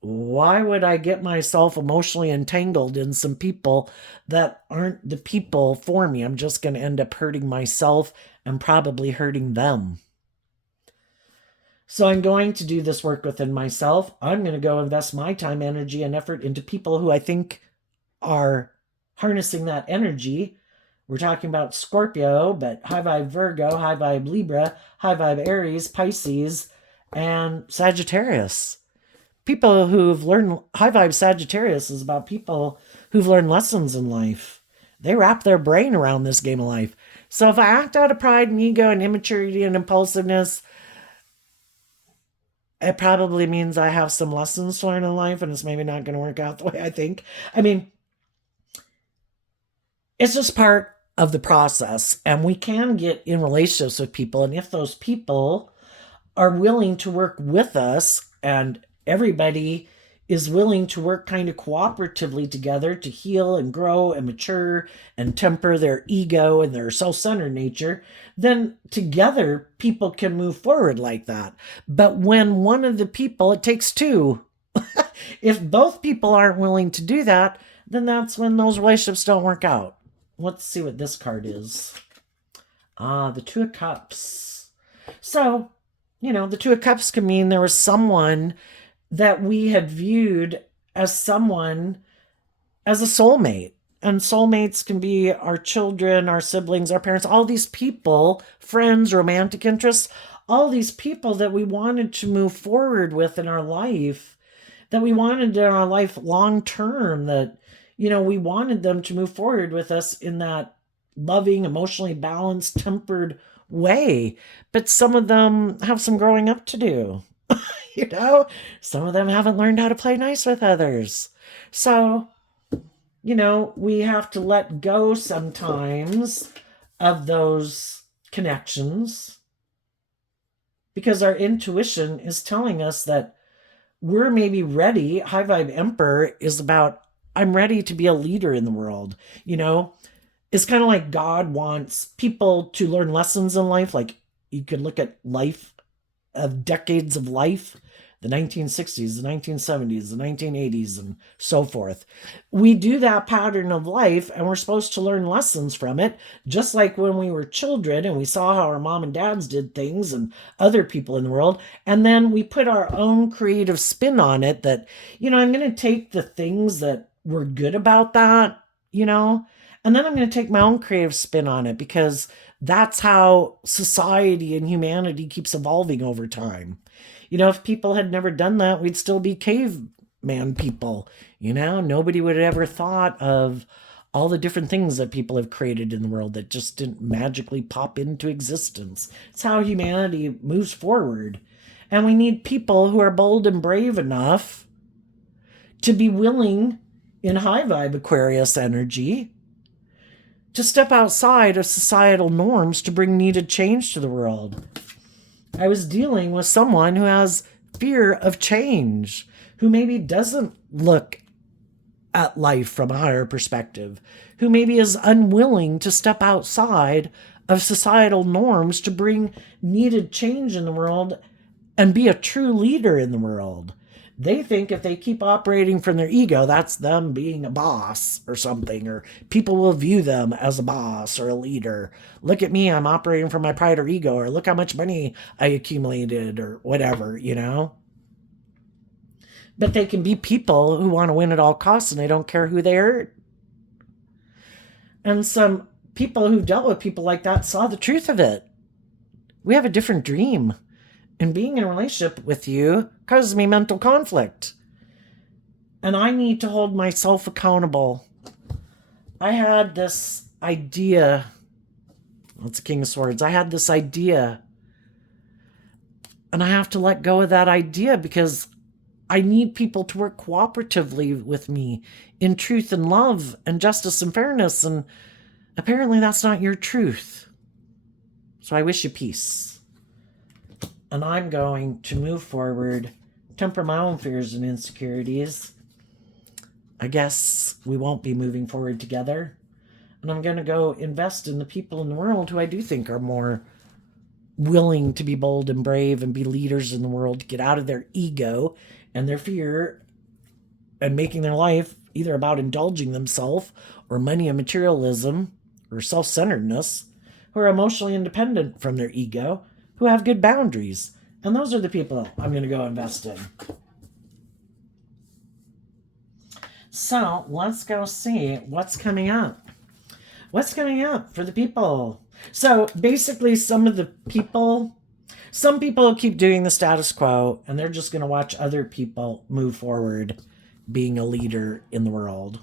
Why would I get myself emotionally entangled in some people that aren't the people for me? I'm just going to end up hurting myself and probably hurting them. So I'm going to do this work within myself. I'm going to go invest my time, energy, and effort into people who I think are harnessing that energy. We're talking about Scorpio, but high vibe Virgo, high vibe Libra, high vibe Aries, Pisces, and Sagittarius. People who've learned, high vibe Sagittarius is about people who've learned lessons in life. They wrap their brain around this game of life. So if I act out of pride and ego and immaturity and impulsiveness, it probably means I have some lessons to learn in life and it's maybe not going to work out the way I think. I mean, it's just part of the process, and we can get in relationships with people, and if those people are willing to work with us and everybody is willing to work kind of cooperatively together to heal and grow and mature and temper their ego and their self-centered nature, then together people can move forward like that. But when one of the people, it takes two. If both people aren't willing to do that, then that's when those relationships don't work out. Let's see what this card is. The Two of Cups. So, the Two of Cups can mean there was someone that we had viewed as someone, as a soulmate. And soulmates can be our children, our siblings, our parents, all these people, friends, romantic interests, all these people that we wanted to move forward with in our life, that we wanted in our life long term, that we wanted them to move forward with us in that loving, emotionally balanced, tempered way. But some of them have some growing up to do. Some of them haven't learned how to play nice with others. So, we have to let go sometimes of those connections because our intuition is telling us that we're maybe ready. High Vibe Emperor is about, I'm ready to be a leader in the world. It's kind of like God wants people to learn lessons in life. Like you could look at life, of decades of life, the 1960s, the 1970s, the 1980s, and so forth. We do that pattern of life and we're supposed to learn lessons from it, just like when we were children and we saw how our mom and dads did things and other people in the world. And then we put our own creative spin on it that, I'm going to take the things that were good about that, and then I'm going to take my own creative spin on it because that's how society and humanity keeps evolving over time. If people had never done that, we'd still be caveman people. Nobody would have ever thought of all the different things that people have created in the world that just didn't magically pop into existence. It's how humanity moves forward. And we need people who are bold and brave enough to be willing, in high vibe Aquarius energy, to step outside of societal norms to bring needed change to the world. I was dealing with someone who has fear of change, who maybe doesn't look at life from a higher perspective, who maybe is unwilling to step outside of societal norms to bring needed change in the world and be a true leader in the world. They think if they keep operating from their ego, that's them being a boss or something, or people will view them as a boss or a leader. Look at me, I'm operating from my pride or ego, or look how much money I accumulated, or whatever, But they can be people who want to win at all costs and they don't care who they hurt. And some people who dealt with people like that saw the truth of it. We have a different dream. And being in a relationship with you causes me mental conflict. And I need to hold myself accountable. I had this idea. That's the King of Swords. I had this idea. And I have to let go of that idea because I need people to work cooperatively with me in truth and love and justice and fairness. And apparently that's not your truth. So I wish you peace. And I'm going to move forward, temper my own fears and insecurities. I guess we won't be moving forward together. And I'm going to go invest in the people in the world who I do think are more willing to be bold and brave and be leaders in the world, to get out of their ego and their fear and making their life either about indulging themselves or money and materialism or self-centeredness, who are emotionally independent from their ego, who have good boundaries. And those are the people I'm going to go invest in. So let's go see what's coming up. What's coming up for the people? So basically some people keep doing the status quo and they're just going to watch other people move forward being a leader in the world.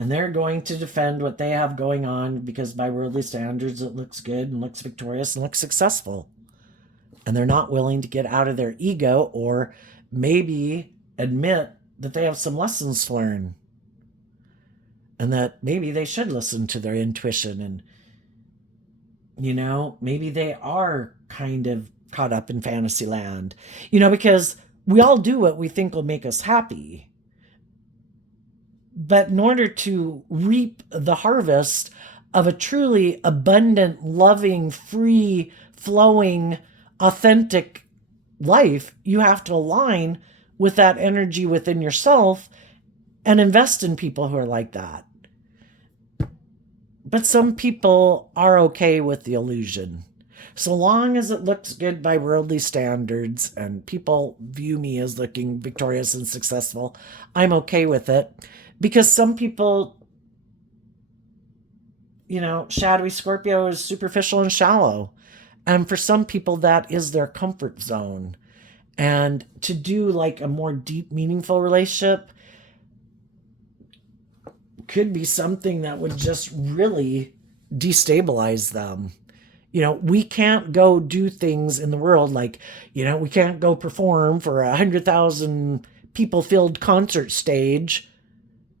And they're going to defend what they have going on because by worldly standards it looks good and looks victorious and looks successful. And they're not willing to get out of their ego or maybe admit that they have some lessons to learn. And that maybe they should listen to their intuition and, maybe they are kind of caught up in fantasy land, because we all do what we think will make us happy. But in order to reap the harvest of a truly abundant, loving, free, flowing, authentic life, you have to align with that energy within yourself and invest in people who are like that. But some people are okay with the illusion. So long as it looks good by worldly standards and people view me as looking victorious and successful, I'm okay with it. Because some people, shadowy Scorpio is superficial and shallow. And for some people, that is their comfort zone. And to do like a more deep, meaningful relationship could be something that would just really destabilize them. We can't go do things in the world like, we can't go perform for 100,000 people filled concert stage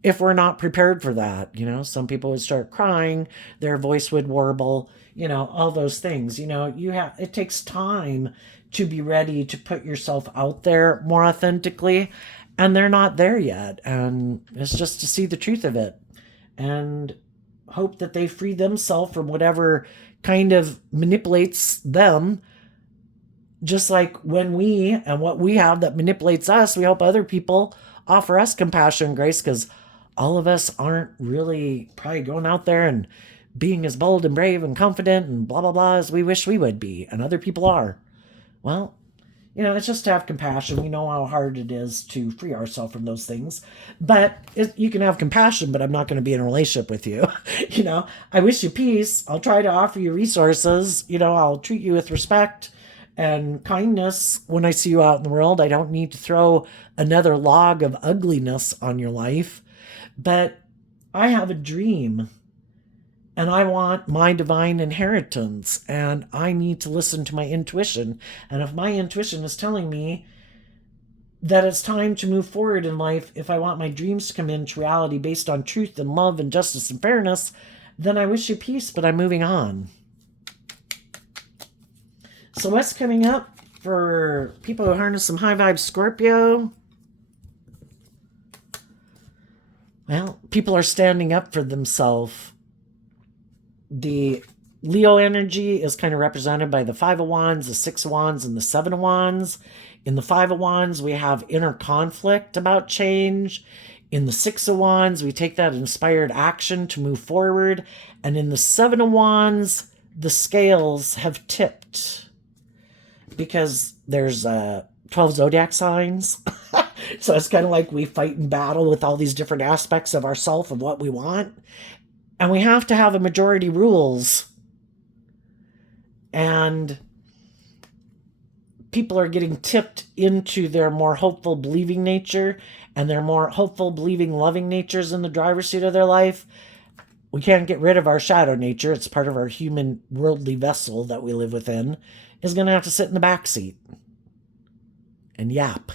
if we're not prepared for that. Some people would start crying, their voice would warble, all those things. It takes time to be ready to put yourself out there more authentically, and they're not there yet. And it's just to see the truth of it and hope that they free themselves from whatever kind of manipulates them. Just like when what we have that manipulates us, we hope other people offer us compassion and grace, because all of us aren't really probably going out there and being as bold and brave and confident and blah, blah, blah as we wish we would be. And other people are. Well, it's just to have compassion. We know how hard it is to free ourselves from those things. But you can have compassion, but I'm not going to be in a relationship with you. I wish you peace. I'll try to offer you resources. I'll treat you with respect and kindness when I see you out in the world. I don't need to throw another log of ugliness on your life. But I have a dream. And I want my divine inheritance, and I need to listen to my intuition. And if my intuition is telling me that it's time to move forward in life, if I want my dreams to come into reality based on truth and love and justice and fairness, then I wish you peace, but I'm moving on. So what's coming up for people who harness some high vibe Scorpio? Well, people are standing up for themselves. The Leo energy is kind of represented by the 5 of Wands, the 6 of Wands, and the 7 of Wands. In the 5 of Wands, we have inner conflict about change. In the 6 of Wands, we take that inspired action to move forward. And in the 7 of Wands, the scales have tipped. Because there's 12 zodiac signs. So it's kind of like we fight and battle with all these different aspects of ourself and what we want. And we have to have a majority rules. And people are getting tipped into their more hopeful, believing nature and their more hopeful, believing, loving natures in the driver's seat of their life. We can't get rid of our shadow nature. It's part of our human worldly vessel that we live within. Is going to have to sit in the back seat and yap.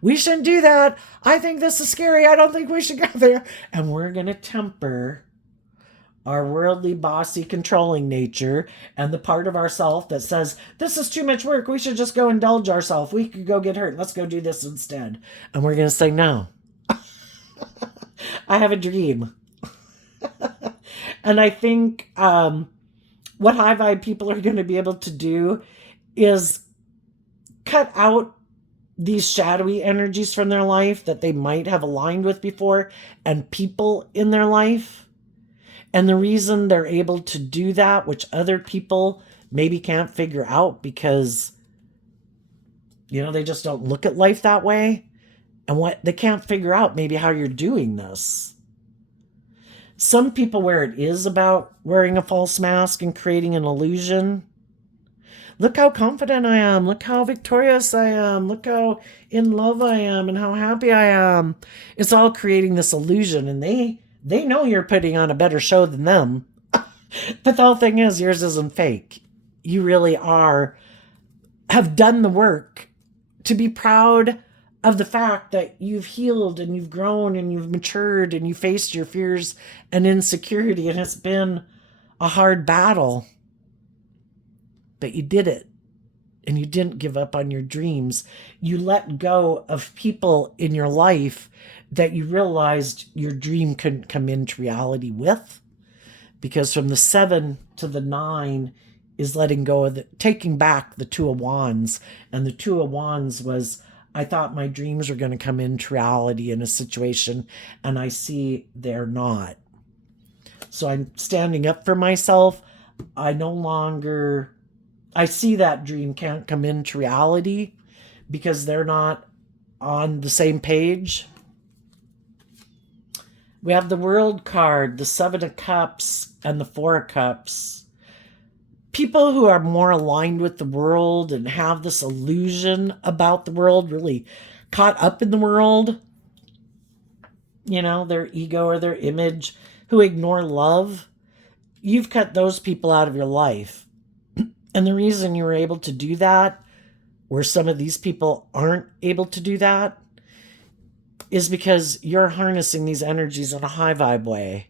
We shouldn't do that. I think this is scary. I don't think we should go there. And we're going to temper our worldly, bossy, controlling nature and the part of ourself that says, this is too much work. We should just go indulge ourselves. We could go get hurt. Let's go do this instead. And we're going to say, no. I have a dream. And I think what high vibe people are going to be able to do is cut out these shadowy energies from their life that they might have aligned with before and people in their life. And the reason they're able to do that, which other people maybe can't figure out because, they just don't look at life that way. And what they can't figure out maybe how you're doing this. Some people where it is about wearing a false mask and creating an illusion. Look how confident I am. Look how victorious I am. Look how in love I am and how happy I am. It's all creating this illusion, and they know you're putting on a better show than them. But the whole thing is, yours isn't fake. You really have done the work to be proud of the fact that you've healed and you've grown and you've matured and you faced your fears and insecurity, and it's been a hard battle. But you did it, and you didn't give up on your dreams. You let go of people in your life that you realized your dream couldn't come into reality with. Because from the 7 to the 9 is letting go of taking back the 2 of Wands. And the 2 of Wands was, I thought my dreams were going to come into reality in a situation, and I see they're not. So I'm standing up for myself. I see that dream can't come into reality because they're not on the same page. We have the World card, the 7 of Cups, and the 4 of Cups. People who are more aligned with the world and have this illusion about the world, really caught up in the world, their ego or their image, who ignore love, you've cut those people out of your life. And the reason you were able to do that, where some of these people aren't able to do that, is because you're harnessing these energies in a high vibe way.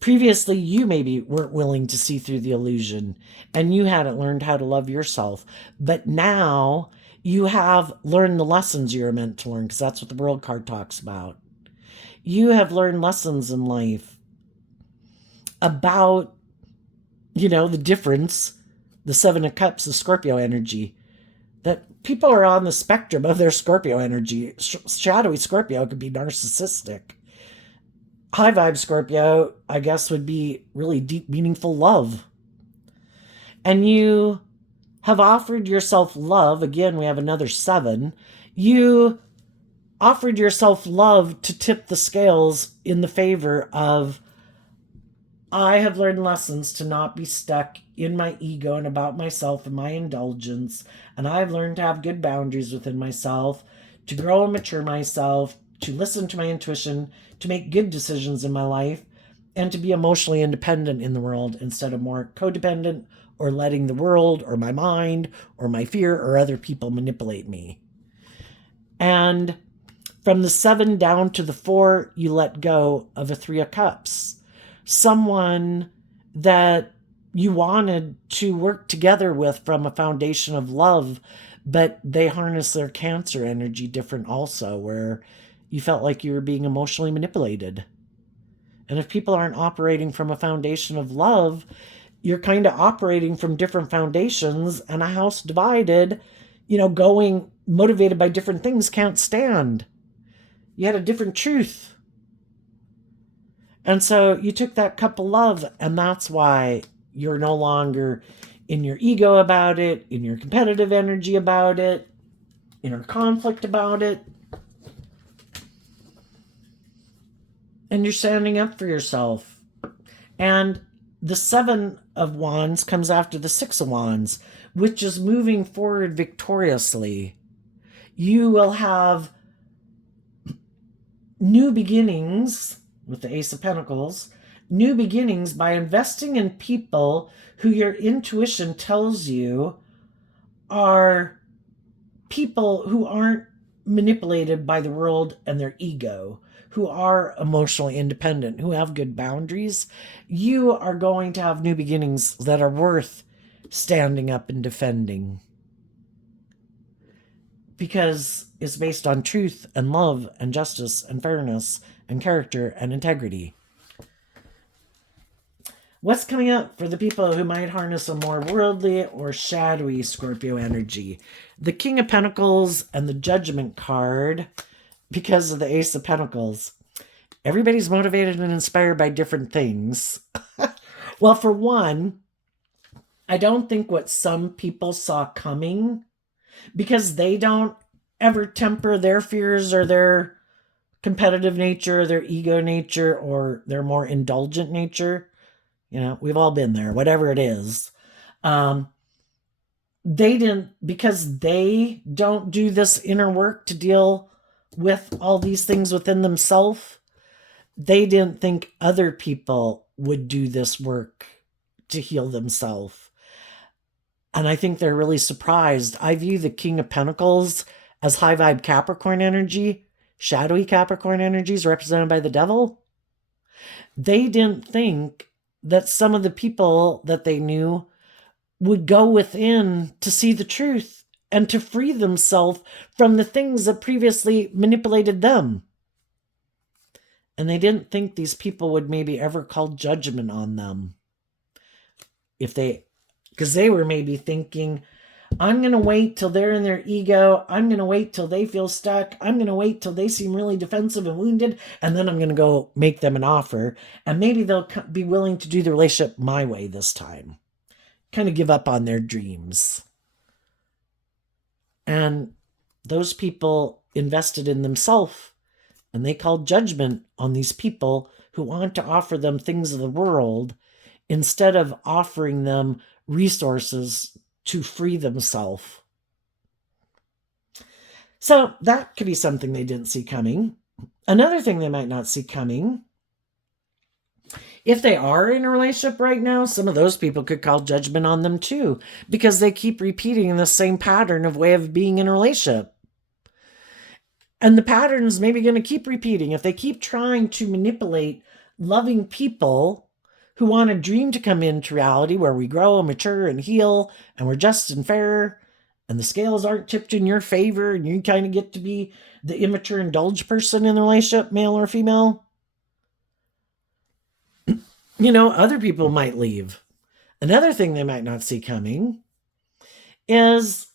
Previously, you maybe weren't willing to see through the illusion, and you hadn't learned how to love yourself. But now you have learned the lessons you were meant to learn, because that's what the World card talks about. You have learned lessons in life about the difference, the 7 of Cups, the Scorpio energy, that people are on the spectrum of their Scorpio energy. Shadowy Scorpio could be narcissistic. High vibe Scorpio, I guess, would be really deep, meaningful love. And you have offered yourself love. Again, we have another 7. You offered yourself love to tip the scales in the favor of, I have learned lessons to not be stuck in my ego and about myself and my indulgence. And I've learned to have good boundaries within myself, to grow and mature myself, to listen to my intuition, to make good decisions in my life, and to be emotionally independent in the world instead of more codependent or letting the world or my mind or my fear or other people manipulate me. And from the 7 down to the 4, you let go of a 3 of Cups. Someone that you wanted to work together with from a foundation of love, but they harness their Cancer energy different also, where you felt like you were being emotionally manipulated. And if people aren't operating from a foundation of love, you're kind of operating from different foundations, and a house divided, going motivated by different things can't stand. You had a different truth. And so you took that cup of love, and that's why you're no longer in your ego about it, in your competitive energy about it, in your conflict about it. and you're standing up for yourself. And the Seven of Wands comes after the Six of Wands, which is moving forward victoriously. You will have new beginnings with the Ace of Pentacles, new beginnings by investing in people who your intuition tells you are people who aren't manipulated by the world and their ego, who are emotionally independent, who have good boundaries. You are going to have new beginnings that are worth standing up and defending, because it's based on truth and love and justice and fairness and character and integrity. What's coming up for the people who might harness a more worldly or shadowy Scorpio energy? The King of Pentacles and the Judgment card, because of the Ace of Pentacles. Everybody's motivated and inspired by different things. Well, for one, I don't think what some people saw coming, because they don't ever temper their fears or their competitive nature or their ego nature or their more indulgent nature. You know, we've all been there, whatever it is. They didn't, because they don't do this inner work to deal with all these things within themselves. They didn't think other people would do this work to heal themselves. And I think they're really surprised. I view the King of Pentacles as high vibe Capricorn energy. Shadowy Capricorn energy is represented by the devil. They didn't think that some of the people that they knew would go within to see the truth and to free themselves from the things that previously manipulated them. And they didn't think these people would maybe ever call judgment on them. Because they were maybe thinking, I'm going to wait till they're in their ego. I'm going to wait till they feel stuck. I'm going to wait till they seem really defensive and wounded. And then I'm going to go make them an offer. And maybe they'll be willing to do the relationship my way this time. Kind of give up on their dreams. And those people invested in themselves. And they called judgment on these people who want to offer them things of the world instead of offering them resources to free themselves. So that could be something they didn't see coming. Another thing they might not see coming, if they are in a relationship right now, some of those people could call judgment on them too, because they keep repeating the same pattern of way of being in a relationship. And the pattern's maybe going to keep repeating. If they keep trying to manipulate loving people who want a dream to come into reality where we grow and mature and heal and we're just and fair and the scales aren't tipped in your favor and you kind of get to be the immature indulged person in the relationship, male or female, you know, other people might leave. Another thing they might not see coming is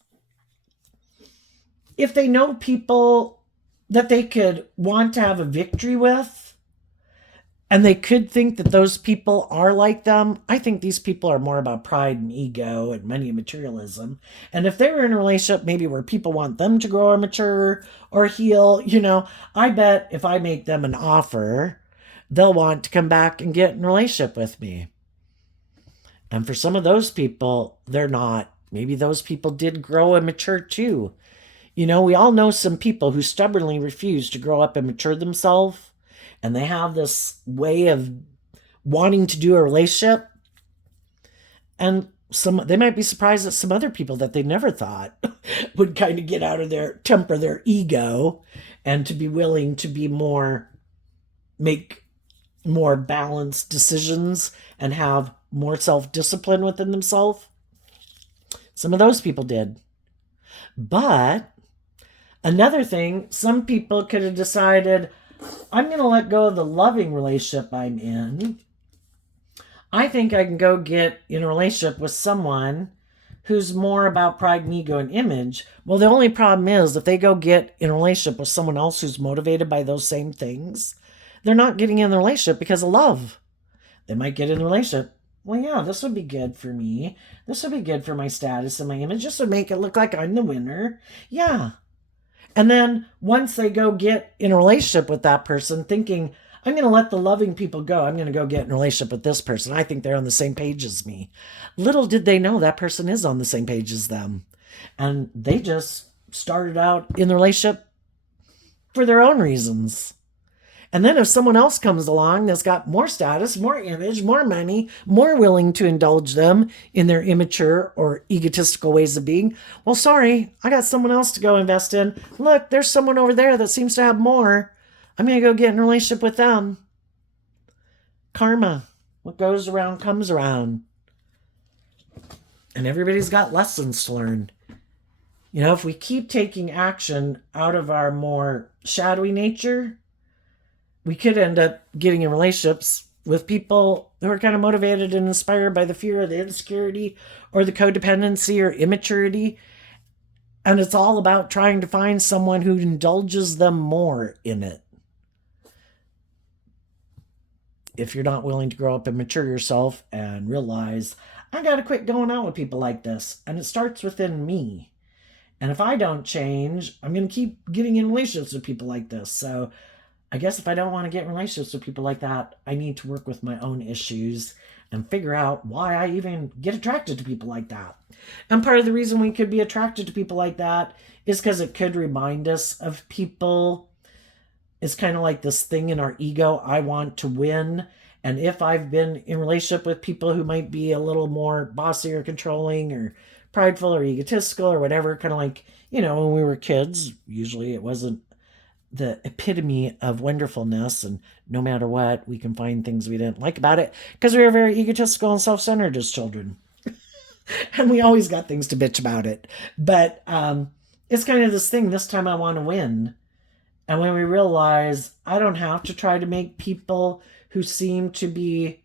if they know people that they could want to have a victory with, and they could think that those people are like them. I think these people are more about pride and ego and money and materialism. And if they're in a relationship maybe where people want them to grow or mature or heal, you know, I bet if I make them an offer, they'll want to come back and get in a relationship with me. And for some of those people, they're not. Maybe those people did grow and mature too. You know, we all know some people who stubbornly refuse to grow up and mature themselves, and they have this way of wanting to do a relationship. And they might be surprised at some other people that they never thought would kind of get out of temper their ego and to be willing to be make more balanced decisions and have more self-discipline within themselves. Some of those people did. But another thing, some people could have decided, I'm going to let go of the loving relationship I'm in. I think I can go get in a relationship with someone who's more about pride and ego and image. Well, the only problem is if they go get in a relationship with someone else who's motivated by those same things, they're not getting in the relationship because of love. They might get in the relationship. Well, yeah, this would be good for me. This would be good for my status and my image, just to make it look like I'm the winner. Yeah. And then once they go get in a relationship with that person thinking, I'm going to let the loving people go. I'm going to go get in a relationship with this person. I think they're on the same page as me. Little did they know that person is on the same page as them. And they just started out in the relationship for their own reasons. And then if someone else comes along that's got more status, more image, more money, more willing to indulge them in their immature or egotistical ways of being, well, sorry, I got someone else to go invest in. Look, there's someone over there that seems to have more. I'm going to go get in a relationship with them. Karma. What goes around comes around. And everybody's got lessons to learn. You know, if we keep taking action out of our more shadowy nature, we could end up getting in relationships with people who are kind of motivated and inspired by the fear or the insecurity or the codependency or immaturity. And it's all about trying to find someone who indulges them more in it. If you're not willing to grow up and mature yourself and realize, I got to quit going out with people like this. And it starts within me. And if I don't change, I'm going to keep getting in relationships with people like this. So I guess if I don't want to get in relationships with people like that, I need to work with my own issues and figure out why I even get attracted to people like that. And part of the reason we could be attracted to people like that is because it could remind us of people. It's kind of like this thing in our ego, I want to win. And if I've been in a relationship with people who might be a little more bossy or controlling or prideful or egotistical or whatever, kind of like, you know, when we were kids, usually it wasn't the epitome of wonderfulness, and no matter what, we can find things we didn't like about it because we were very egotistical and self-centered as children. And we always got things to bitch about it. But it's kind of this thing, this time I want to win. And when we realize I don't have to try to make people who seem to be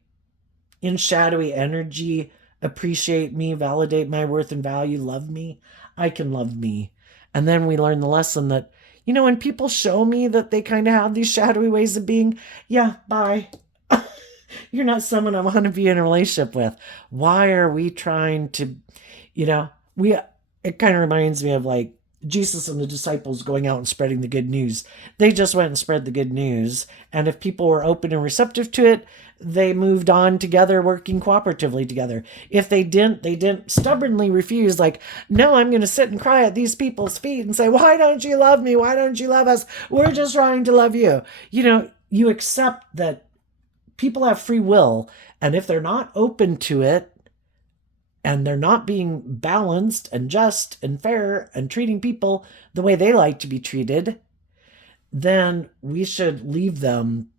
in shadowy energy appreciate me, validate my worth and value, love me, I can love me. And then we learn the lesson that, you know, when people show me that they kind of have these shadowy ways of being, yeah, bye. You're not someone I want to be in a relationship with. Why are we trying to, you know, it kind of reminds me of like Jesus and the disciples going out and spreading the good news. They just went and spread the good news. And if people were open and receptive to it, they moved on together, working cooperatively together. If they didn't stubbornly refuse, like, no, I'm going to sit and cry at these people's feet and say, why don't you love me? Why don't you love us? We're just trying to love you. You know, you accept that people have free will. And if they're not open to it, and they're not being balanced and just and fair and treating people the way they like to be treated, then we should leave them.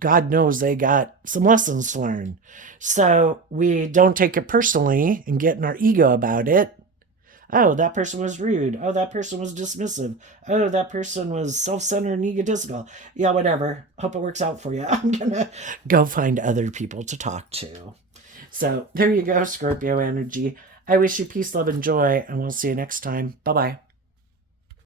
God knows they got some lessons to learn. So we don't take it personally and get in our ego about it. Oh, that person was rude. Oh, that person was dismissive. Oh, that person was self-centered and egotistical. Yeah, whatever. Hope it works out for you. I'm going to go find other people to talk to. So there you go, Scorpio energy. I wish you peace, love, and joy, and we'll see you next time. Bye-bye.